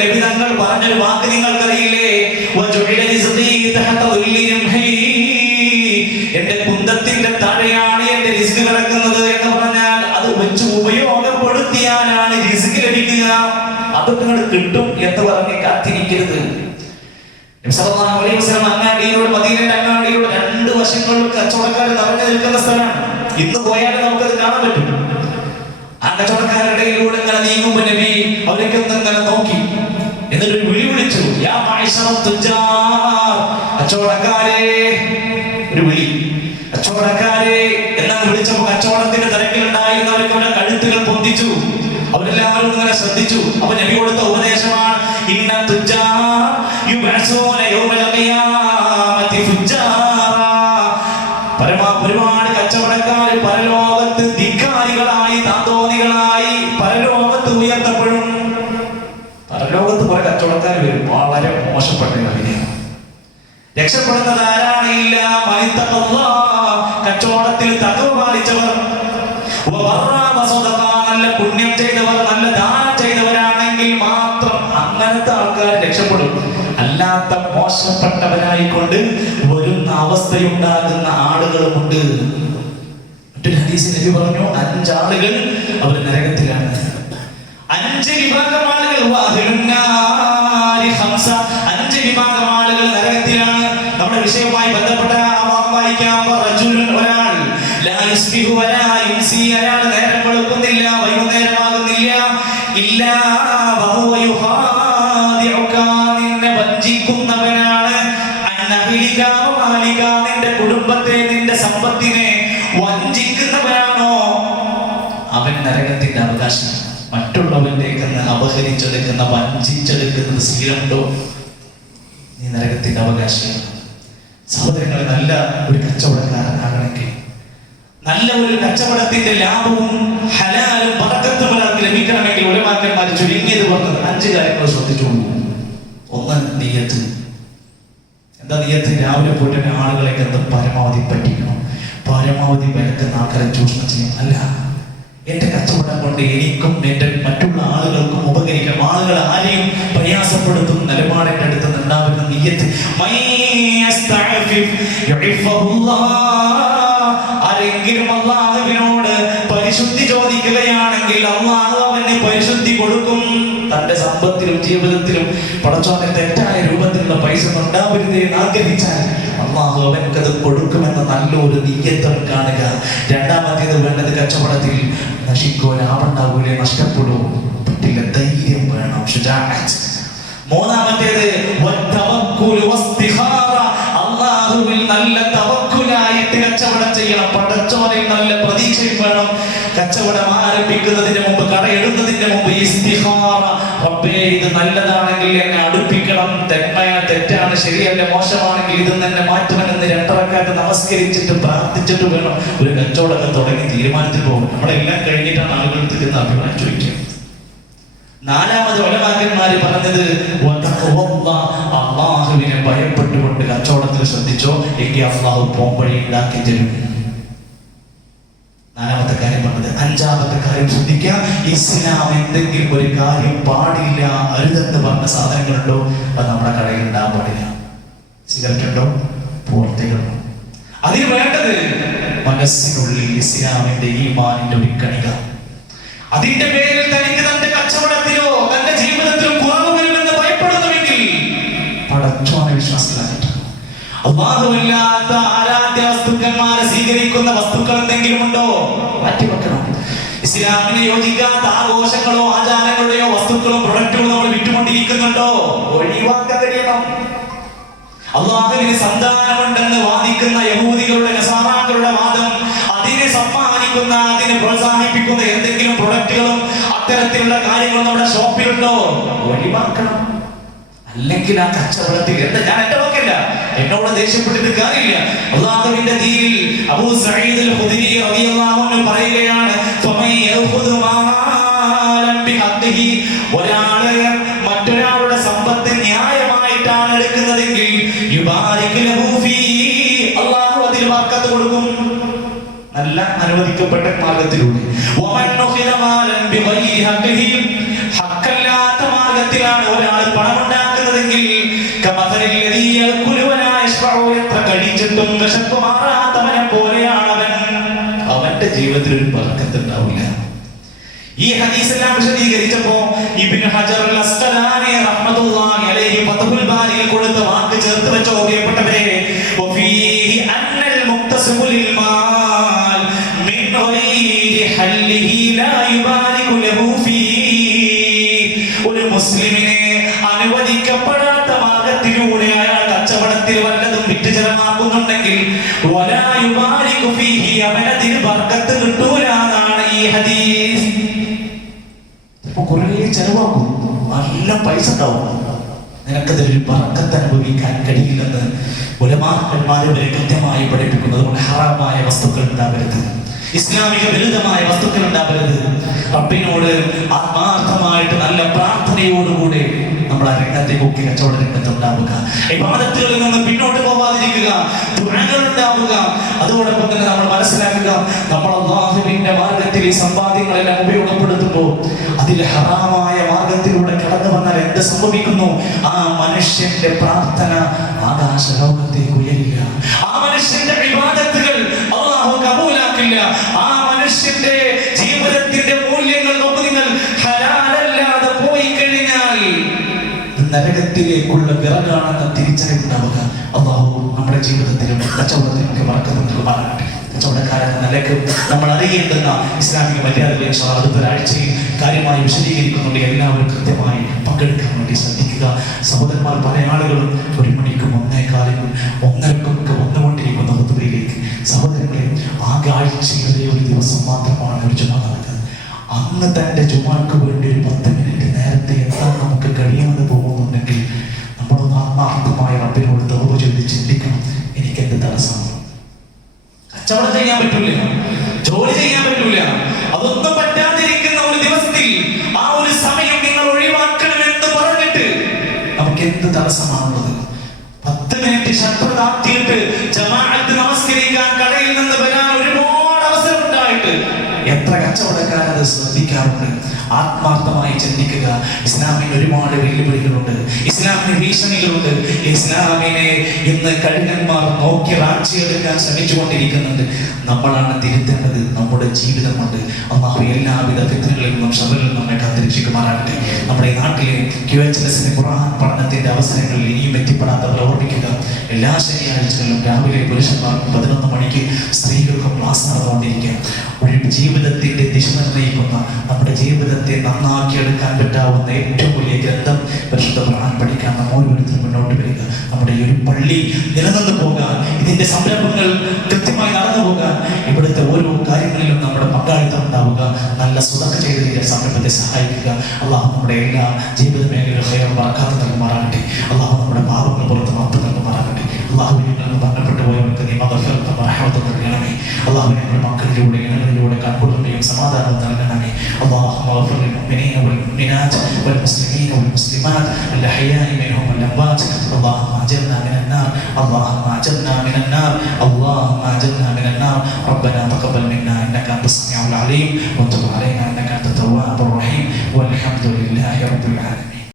നബി തങ്ങൾ പറഞ്ഞൊരു വാക്ക് നിങ്ങൾക്കറിയില്ലേ? എന്റെ കുന്തത്തിന്റെ താഴെയാണ് എന്റെ റിസ്ക് കിടക്കുന്നത് എന്ന് പറഞ്ഞാൽ അത് വെച്ച് ഉപയോഗപ്പെടുത്തിയാലാണ് റിസ്ക് ലഭിക്കുക, അതൊക്കെ നിങ്ങൾ കിട്ടും എന്ന് പറഞ്ഞ് കാത്തിരിക്കരുത്. അങ്ങാടിയിലൂടെ, മദീനയുടെ അങ്ങാടിയിലൂടെ രണ്ട് വശങ്ങളിലും കച്ചവടക്കാർ നിറഞ്ഞു നിൽക്കുന്ന സ്ഥലമാണ്. ഇന്ന് പോയാലും നമുക്കത് കാണാൻ പറ്റും. ആ കച്ചവടക്കാരുടെ ഇടയിലൂടെ ഇങ്ങനെ നീങ്ങുമ്പോ നബി അവരൊക്കെ ഇങ്ങനെ നോക്കി, എന്നിട്ട് വിളി വിളിച്ചു, യാ മഅ്ശറ തുജാർ, കച്ചവടക്കാരെ. ഒരു വിളി, കച്ചവടക്കാരെ എന്നാണ് വിളിച്ചപ്പോൾ കച്ചവടത്തിന്റെ തിരക്കിലുണ്ടായിരുന്നവർക്ക് അവരുടെ കഴുത്തുകൾ പൊന്തിച്ചു. അവരെല്ലാവരും ഇങ്ങനെ ശ്രദ്ധിച്ചു. അപ്പൊ നബി കൊടുത്ത ഉപദേശമാണ്, ഇന്ന തുജാർ യുബഅസൂന യൗമൽ ഖിയാമത്തി ഫുജാറാ. ഒരുപാട് കച്ചവടക്കാർ പരലോകത്ത് ധിക്കാരികളായി, താന്തോന്നികളായി പരലോകത്ത് ഉയർത്തപ്പെടും. പരലോകത്ത് കുറെ കച്ചവടക്കാർ വരും, വളരെ മോശപ്പെട്ട കാര്യമാണ്. രക്ഷപ്പെടുന്നത് ആരാണ്? ഇല്ല കച്ചവടത്തിൽ തഖ്വ പാലിച്ചവർ, നല്ല പുണ്യം ചെയ്തവർ, നല്ല ദാനം ചെയ്തവരാണെങ്കിൽ മാത്രം അങ്ങനത്തെ ആൾക്കാർ രക്ഷപ്പെടും. അല്ലാത്ത മോശപ്പെട്ടവരായിക്കൊണ്ട് വരുന്ന അവസ്ഥയുണ്ടാകുന്ന ആളുകളുമുണ്ട്. മറ്റൊരു ഹദീസിൽ നബി പറഞ്ഞു, 5 ആളുകൾ അവർ നരകത്തിലാണ്. 5 വിഭാഗം ആളുകൾ, 5 വിഭാഗം ആളുകൾ നരകത്തിലാണ്. നമ്മുടെ വിഷയവുമായി ബന്ധപ്പെട്ട വായിക്കാം. ഒരാൾ അയാൾ നേരം വെളുക്കുന്നില്ല, വൈകുന്നേരമാകുന്നില്ല, ഇല്ല നിന്നെ വഞ്ചിക്കുന്നവനാണ്. നിന്റെ കുടുംബത്തെ, നിന്റെ സമ്പത്തിനെ വഞ്ചിക്കുന്നവനാണോ അവൻ നരകത്തിന്റെ അവകാശം. മറ്റുള്ളവരിലേക്ക് അപഹരിച്ചെടുക്കുന്ന, വഞ്ചിച്ചെടുക്കുന്നത് ശീലമുണ്ടോ? നീ നരകത്തിന്റെ അവകാശിയാണ്. സഹോദരങ്ങളെ, നല്ല ഒരു കച്ചവടക്കാരനാകണമെങ്കിൽ, നല്ല ഒരു കച്ചവടത്തിന്റെ ലാഭവും ഹലാലും ബറക്കത്തും ഒരാൾക്ക് ലഭിക്കണമെങ്കിൽ ഉലമാക്കന്മാർ ചുരുങ്ങിയത് പറഞ്ഞത് 5 കാര്യങ്ങൾ ശ്രദ്ധിച്ചോളൂ. ഒന്ന്, നിയ്യത്ത്. എന്താ നിയ്യത്ത്? രാവിലെ പോയിട്ട് ആളുകളെ പരമാവധി പറ്റിക്കണം, പരമാവധി വിലക്കുന്ന ആൾക്കാരെ ചൂഷണം ചെയ്യണം. അല്ല, എന്റെ കച്ചവടം കൊണ്ട് എനിക്കും എന്റെ മറ്റുള്ള ആളുകൾക്കും ഉപകരിക്കണം, ആളുകൾ ആരെയും പ്രയാസപ്പെടുത്തും നിലപാടിന്റെ അടുത്ത് ഉണ്ടാവുന്ന നിയ്യത്ത്. ആരെങ്കിലും അല്ലാഹുവിനോട് പരിശുദ്ധി ചോദിക്കുകയാണെങ്കിൽ അല്ലാഹു അവന് പരിശുദ്ധി കൊടുക്കും. തന്റെ സമ്പത്തിലും ജീവിതത്തിലും പടച്ചോനെ തെറ്റായ രൂപത്തിലുള്ള പൈസ ഉണ്ടാവരുതേ എന്ന് ആഗ്രഹിച്ചാൽ അല്ലാഹു അവൻക്കത് കൊടുക്കുമെന്ന നല്ലൊരു നിയ്യത്തം കാണുക. രണ്ടാമത്തേത് വേണ്ടത്, കച്ചവടത്തിൽ നശിക്കോ, ലാഭമുണ്ടാകൂലേ, നഷ്ടപ്പെടോ, പറ്റില്ല, ധൈര്യം വേണം, ശുജാഅത്ത്. മൂന്നാമത്തേത് അല്ലാഹുവിൽ നല്ല തവക്കുലായിട്ട് കച്ചവടം ചെയ്യണം. പടച്ചോനിൽ നല്ല പ്രതീക്ഷയും വേണം. കച്ചവടം ആരംഭിക്കുന്നതിന് മുമ്പ്, കടയിടുന്നതിന് മുമ്പ് ഇസ്തിഖാറ, റബ്ബേ ഇത് നല്ലതാണെങ്കിൽ എന്നെ അടുപ്പിക്കണം, തെറ്റാണ്, ശരിയല്ല, മോശമാണെങ്കിൽ ഇത് തന്നെ മാറ്റണമെന്ന് 2 റക്അത്ത് നമസ്കരിച്ചിട്ട് പ്രാർത്ഥിച്ചിട്ട് വേണം ഒരു കച്ചവടം തുടങ്ങി തീരുമാനത്തിൽ പോകും. നമ്മളെല്ലാം കഴിഞ്ഞിട്ടാണ് ആളുകൾ തിരുന്ന അഭിപ്രായം ചോദിക്കുക. 4ാമത് ഉലമാക്കന്മാര് പറഞ്ഞത്, അല്ലാഹുവിനെ ഭയപ്പെട്ടുകൊണ്ട് കച്ചവടത്തിൽ ശ്രദ്ധിച്ചോ, എങ്കിൽ അല്ലാഹു പോംവഴി ഉണ്ടാക്കി തരും. 4ാമത്തെ കാര്യം പറഞ്ഞത്. 5ാമത്തെ കാര്യം ശ്രദ്ധിക്കുക, ഇസ്ലാം എന്തെങ്കിലും ഒരു കാര്യം പാടില്ല, അരുതെന്ന് പറഞ്ഞ സാധനങ്ങളുണ്ടോ അത് നമ്മുടെ കടയിൽ ഉണ്ടാകാൻ പാടില്ല. സിഗരറ്റ് ഉണ്ടോ, പോർത്തികളുണ്ടോ, അതിന് വേണ്ടത് മനസ്സിനുള്ളിൽ ഇസ്ലാമിന്റെ ഈമാനിന്റെ ഒരു കണിക. അതിന്റെ പേരിൽ തനിക്ക് തന്റെ കച്ചവടത്തിലോ തന്റെ ജീവിതത്തിലോ കുറവ് വരുമെന്ന് ഭയപ്പെടുന്നുവെങ്കിൽ പടച്ചോനെ വിശ്വാസത്തിലായിട്ട് അല്ലാഹുവല്ലാത്ത ആരാധ്യ വസ്തുക്കന്മാരെ സ്വീകരിക്കുന്ന വസ്തുക്കൾ എന്തെങ്കിലും ഉണ്ടോ മാറ്റിവെക്കണം. ഇസ്ലാമിനെ യോജിക്കാത്ത ആഘോഷങ്ങളോ ആചാരങ്ങളുടെയോ വസ്തുക്കളോ പ്രൊഡക്റ്റുകളോ നമ്മൾ വിറ്റുകൊണ്ടിരിക്കുന്നുണ്ടോ ഒഴിവാക്കാൻ കഴിയണം. അല്ലാഹുവിന് സന്താനമുണ്ടെന്ന് വാദിക്കുന്ന യഹൂദികളുടെ നസാറാക്കളുടെ വാദം അതിനെ സമ്മാനിക്കുന്ന കാണിക്കുന്ന, അതിനെ പ്രോത്സാഹിപ്പിക്കുന്ന എന്തെങ്കിലും പ്രൊഡക്റ്റുകളും അത്തരത്തിലുള്ള കാര്യങ്ങളും നമ്മുടെ ഷോപ്പിലുണ്ടോ? ഒഴിവാക്കണം. അല്ലെങ്കിൽ ആ കച്ചവടത്തിൽ എന്താ, ഞാൻ എന്റെ വാക്കല്ല, എന്നോട് ദേഷ്യപ്പെട്ടിട്ട് കാര്യമില്ല. അല്ലാഹുവിന്റെ ദീനിൽ അബൂ സഈദ് അൽ ഖുദരി റളിയല്ലാഹു അൻഹു പറയുകയാണ്, ഒരാള് മറ്റൊരാളുടെ സമ്പത്ത് ന്യായമായിട്ടാണ് എടുക്കുന്നതെങ്കിൽ അല്ലാഹു അതിൽ ബർക്കത്ത് കൊടുക്കും, നല്ല അനുവദിക്കപ്പെട്ട മാർഗത്തിലൂടെ. ഹക്കല്ലാത്ത മാർഗത്തിലാണ് ഒരാൾ പണമുണ്ടാക്കുന്നതെങ്കിൽ എത്ര കഴിച്ചിട്ടും വിശപ്പ് മാറാത്തവനെ പോലെയാണ് അവന്റെ ജീവിതത്തിൽ ഒരു ബർക്കത്ത് ഉണ്ടാവില്ല. ഈ ഹദീസ് എല്ലാം വിശദീകരിച്ചപ്പോ ഇബ്നു ഹജർ അൽ അസ്ഖലാനി റഹ്മത്തുള്ളാഹി അലൈഹി ഫത്ഹുൽ ബാരിയിൽ കൊടുത്ത വാക്ക് ചേർത്ത് വെച്ച പ്രിയപ്പെട്ടവരെ, വഫീഹി അന്നൽ മുക്തസിബു ലിൽ മാൽ മിൻ ഗൈരി ഹല്ലിഹി ലാ യുബാരികു ലഹു ഫീഹി. ഒരു മുസ്ലിമിനെ അനുവദിക്കപ്പെടാത്ത മാർഗത്തിലൂടെ അയാൾ കച്ചവടത്തിൽ വല്ലതും വിറ്റ് ചെലവാക്കുന്നുണ്ടെങ്കിൽ വലാ യുബാരികു ഫീഹി, അവനതിന് ബർക്കത്ത് കിട്ടൂല എന്നാണ് ഈ ഹദീസ്. കുറേ ചെലവാക്കും, നല്ല പൈസ ഉണ്ടാവും, നിനക്കതിലൊരു ബർക്കത്ത് അനുഭവിക്കാൻ കഴിയില്ലെന്ന് ഉലമാക്കന്മാരെ കൃത്യമായി പഠിപ്പിക്കുന്നത്. അതുകൊണ്ട് ഹറാമായ വസ്തുക്കൾ ഉണ്ടാവരുത്, ഇസ്ലാമിക വിരുദ്ധമായ വസ്തുക്കൾ ഉണ്ടാവരുത്. റബ്ബിനോട് ആത്മാർത്ഥമായിട്ട് നല്ല പ്രാർത്ഥനയോടുകൂടെ നമ്മൾ ആ രംഗത്തേക്കൊക്കെ കച്ചവട രംഗത്ത് ഉണ്ടാവുക, ഇബാദത്തുകളിൽ നിന്ന് പിന്നോട്ട് പോവാതിരിക്കുക, ദുആകൾ ഉണ്ടാവുക. അതോടൊപ്പം തന്നെ നമ്മൾ മനസ്സിലാക്കുക, നമ്മൾ അല്ലാഹുവിന്റെ മാർഗത്തിൽ ഈ സമ്പാദ്യങ്ങളെല്ലാം ഉപയോഗപ്പെടുത്തുമ്പോൾ അതിൽ ഹറാമായ മാർഗത്തിലൂടെ കടന്നു വന്നാൽ എന്ത് സംഭവിക്കുന്നു? ആ മനുഷ്യന്റെ പ്രാർത്ഥന ആകാശലോകത്തേക്ക് ഉയരില്ല, ആ മനുഷ്യന്റെ ഇബാദത്തുകൾ അല്ലാഹു കബൂലാക്കില്ല, ആ മനുഷ്യന്റെ ജീവിതത്തിന്റെ മൂല്യങ്ങൾ നോക്കൂ നിങ്ങൾ. ഹലാലല്ലാതെ പോയി കഴിഞ്ഞാൽ നരകത്തിലേക്കുള്ള വിറകാണെന്ന തിരിച്ചറിവുണ്ടാവുക. അല്ലാഹു നമ്മുടെ ജീവിതത്തിലും കച്ചവടത്തിലൊക്കെ മറക്കുന്നുണ്ടാകട്ടെ. കച്ചവടക്കാരെന്ന നിലയ്ക്ക് നമ്മൾ അറിയേണ്ടുന്ന ഇസ്ലാമിക മര്യാദകളെ അടുത്തൊരാഴ്ചയിൽ കാര്യമായി വിശദീകരിക്കുന്നുണ്ട്. എല്ലാവരും കൃത്യമായി പങ്കെടുക്കാൻ വേണ്ടി ശ്രദ്ധിക്കുക. സഹോദരന്മാർ, പല ആളുകളും 1 മണിക്കും 1:15നും 1:30ക്കും വന്നുകൊണ്ടിരിക്കുന്ന ഹുതുബയിലേക്ക്. സഹോദരങ്ങളെ, ആകെ ആഴ്ചയിലെ ഒരു ദിവസം മാത്രമാണ് ഒരു ജുമാ നടക്കുന്നത്. അന്ന് തന്റെ ജുമാക്ക് വേണ്ടി ഒരു 10 മിനിറ്റ് നേരത്തെ എത്താൻ നമുക്ക് കഴിയാതെ പോകുന്നുണ്ടെങ്കിൽ നമ്മളൊന്ന് ആത്മാർത്ഥമായ റബ്ബിനോട് തൗബ ചെയ്ത് ചിന്തിക്കണം, എനിക്ക് എന്ത് തടസ്സമാണ്? കച്ചവടം ചെയ്യാൻ പറ്റൂല, ജോലി ചെയ്യാൻ പറ്റൂല, അതൊന്നും പറ്റാതിരിക്കുന്ന ഒരു ദിവസത്തിൽ ആ ഒരു സമയം നിങ്ങൾ ഒഴിവാക്കണമെന്ന് പറഞ്ഞിട്ട് നമുക്ക് എന്ത് തടസ്സമാണുള്ളത്? 10 മിനിറ്റ് ശത്രു താത്തിയിട്ട് ജമാഅത്ത് നമസ്കരിക്കാൻ കടയിൽ നിന്ന് വരാൻ ഒരുപാട് അവസരം ഉണ്ടായിട്ട് എത്ര കച്ചവടക്കാരത് ശ്രദ്ധിക്കാറുണ്ട്? ആത്മാർത്ഥമായി ചിന്തിക്കുക. ഇസ്ലാമിന് ഒരുപാട് വെല്ലുവിളികളുണ്ട്, ഇസ്ലാമിന് ഭീഷണികളുണ്ട്. ഇസ്ലാമിനെ ഇന്ന് കഴുകന്മാർ നോക്കി റാഞ്ചിയെടുക്കാൻ ശ്രമിച്ചുകൊണ്ടിരിക്കുന്നുണ്ട്. നമ്മളാണ് തിരുത്തേണ്ടത്. നമ്മുടെ ജീവിതം കൊണ്ട് അല്ലാഹു എല്ലാവിധ ഫിത്നകളിൽ നിന്നും ഷർറിൽ നമ്മെ കാത്തിരക്ഷിക്കുമാറാകട്ടെ. നമ്മുടെ ഈ നാട്ടിലെ QHS ഖുർആൻ പഠനത്തിന്റെ അവസരങ്ങളിൽ ഇനിയും എത്തിപ്പെടാത്തവർ ഓർമ്മിക്കുക. എല്ലാ ശനിയാഴ്ചകളിലും രാവിലെ പുരുഷന്മാർക്കും 11 മണിക്ക് സ്ത്രീകൾക്കും ക്ലാസ് നടന്നുകൊണ്ടിരിക്കുക. ഒരു ജീവിതത്തിന്റെ ദിശ നിർണ്ണയിക്കുന്ന, നമ്മുടെ ജീവിതത്തെ നന്നാക്കിയെടുക്കാൻ പറ്റാവുന്ന ഏറ്റവും വലിയ ഗ്രന്ഥം പരിശുദ്ധ ഖുർആൻ പഠിക്കാൻ നമ്മൾ ഓരോരുത്തരും മുന്നോട്ട് വരിക. നമ്മുടെ ഈ ഒരു പള്ളി നിലനിന്ന് പോകാൻ, ഇതിന്റെ സംരംഭങ്ങൾ കൃത്യമായി നടന്നു പോകാൻ, ഇവിടുത്തെ ഓരോ കാര്യങ്ങളിലും നമ്മുടെ പങ്കാളിത്തം ഉണ്ടാവുക, നല്ല സ്വതക്ക ചെയ്ത് സംരംഭത്തെ സഹായിക്കുക. അല്ലാഹു നമ്മുടെ എല്ലാ ജീവിത മേഖലകളിലും ബർക്കത്ത് നൽകുമാറാകട്ടെ. അല്ലാഹു നമ്മുടെ പാപങ്ങൾ പുറത്ത് മാപ്പ് നൽകുമാറാകട്ടെ. അല്ലാഹു ഞങ്ങൾ മരണപ്പെട്ടു പോയവർക്ക് നീ മഗ്ഫിറത്തും റഹ്മത്തും നൽകണമേ. അല്ലാഹു ഞങ്ങളുടെ മക്കളിലൂടെ ഇണകളിലൂടെ കൺകുളിർമയും സമാധാനവും നൽകണമേ. اللهم اغفر للمؤمنين والمؤمنات والمسلمين والمسلمات الأحياء منهم والأموات. اللهم أجرنا من النار، اللهم أجرنا من النار، اللهم أجرنا من النار. ربنا تقبل منا إنك أنت السميع العليم وتب علينا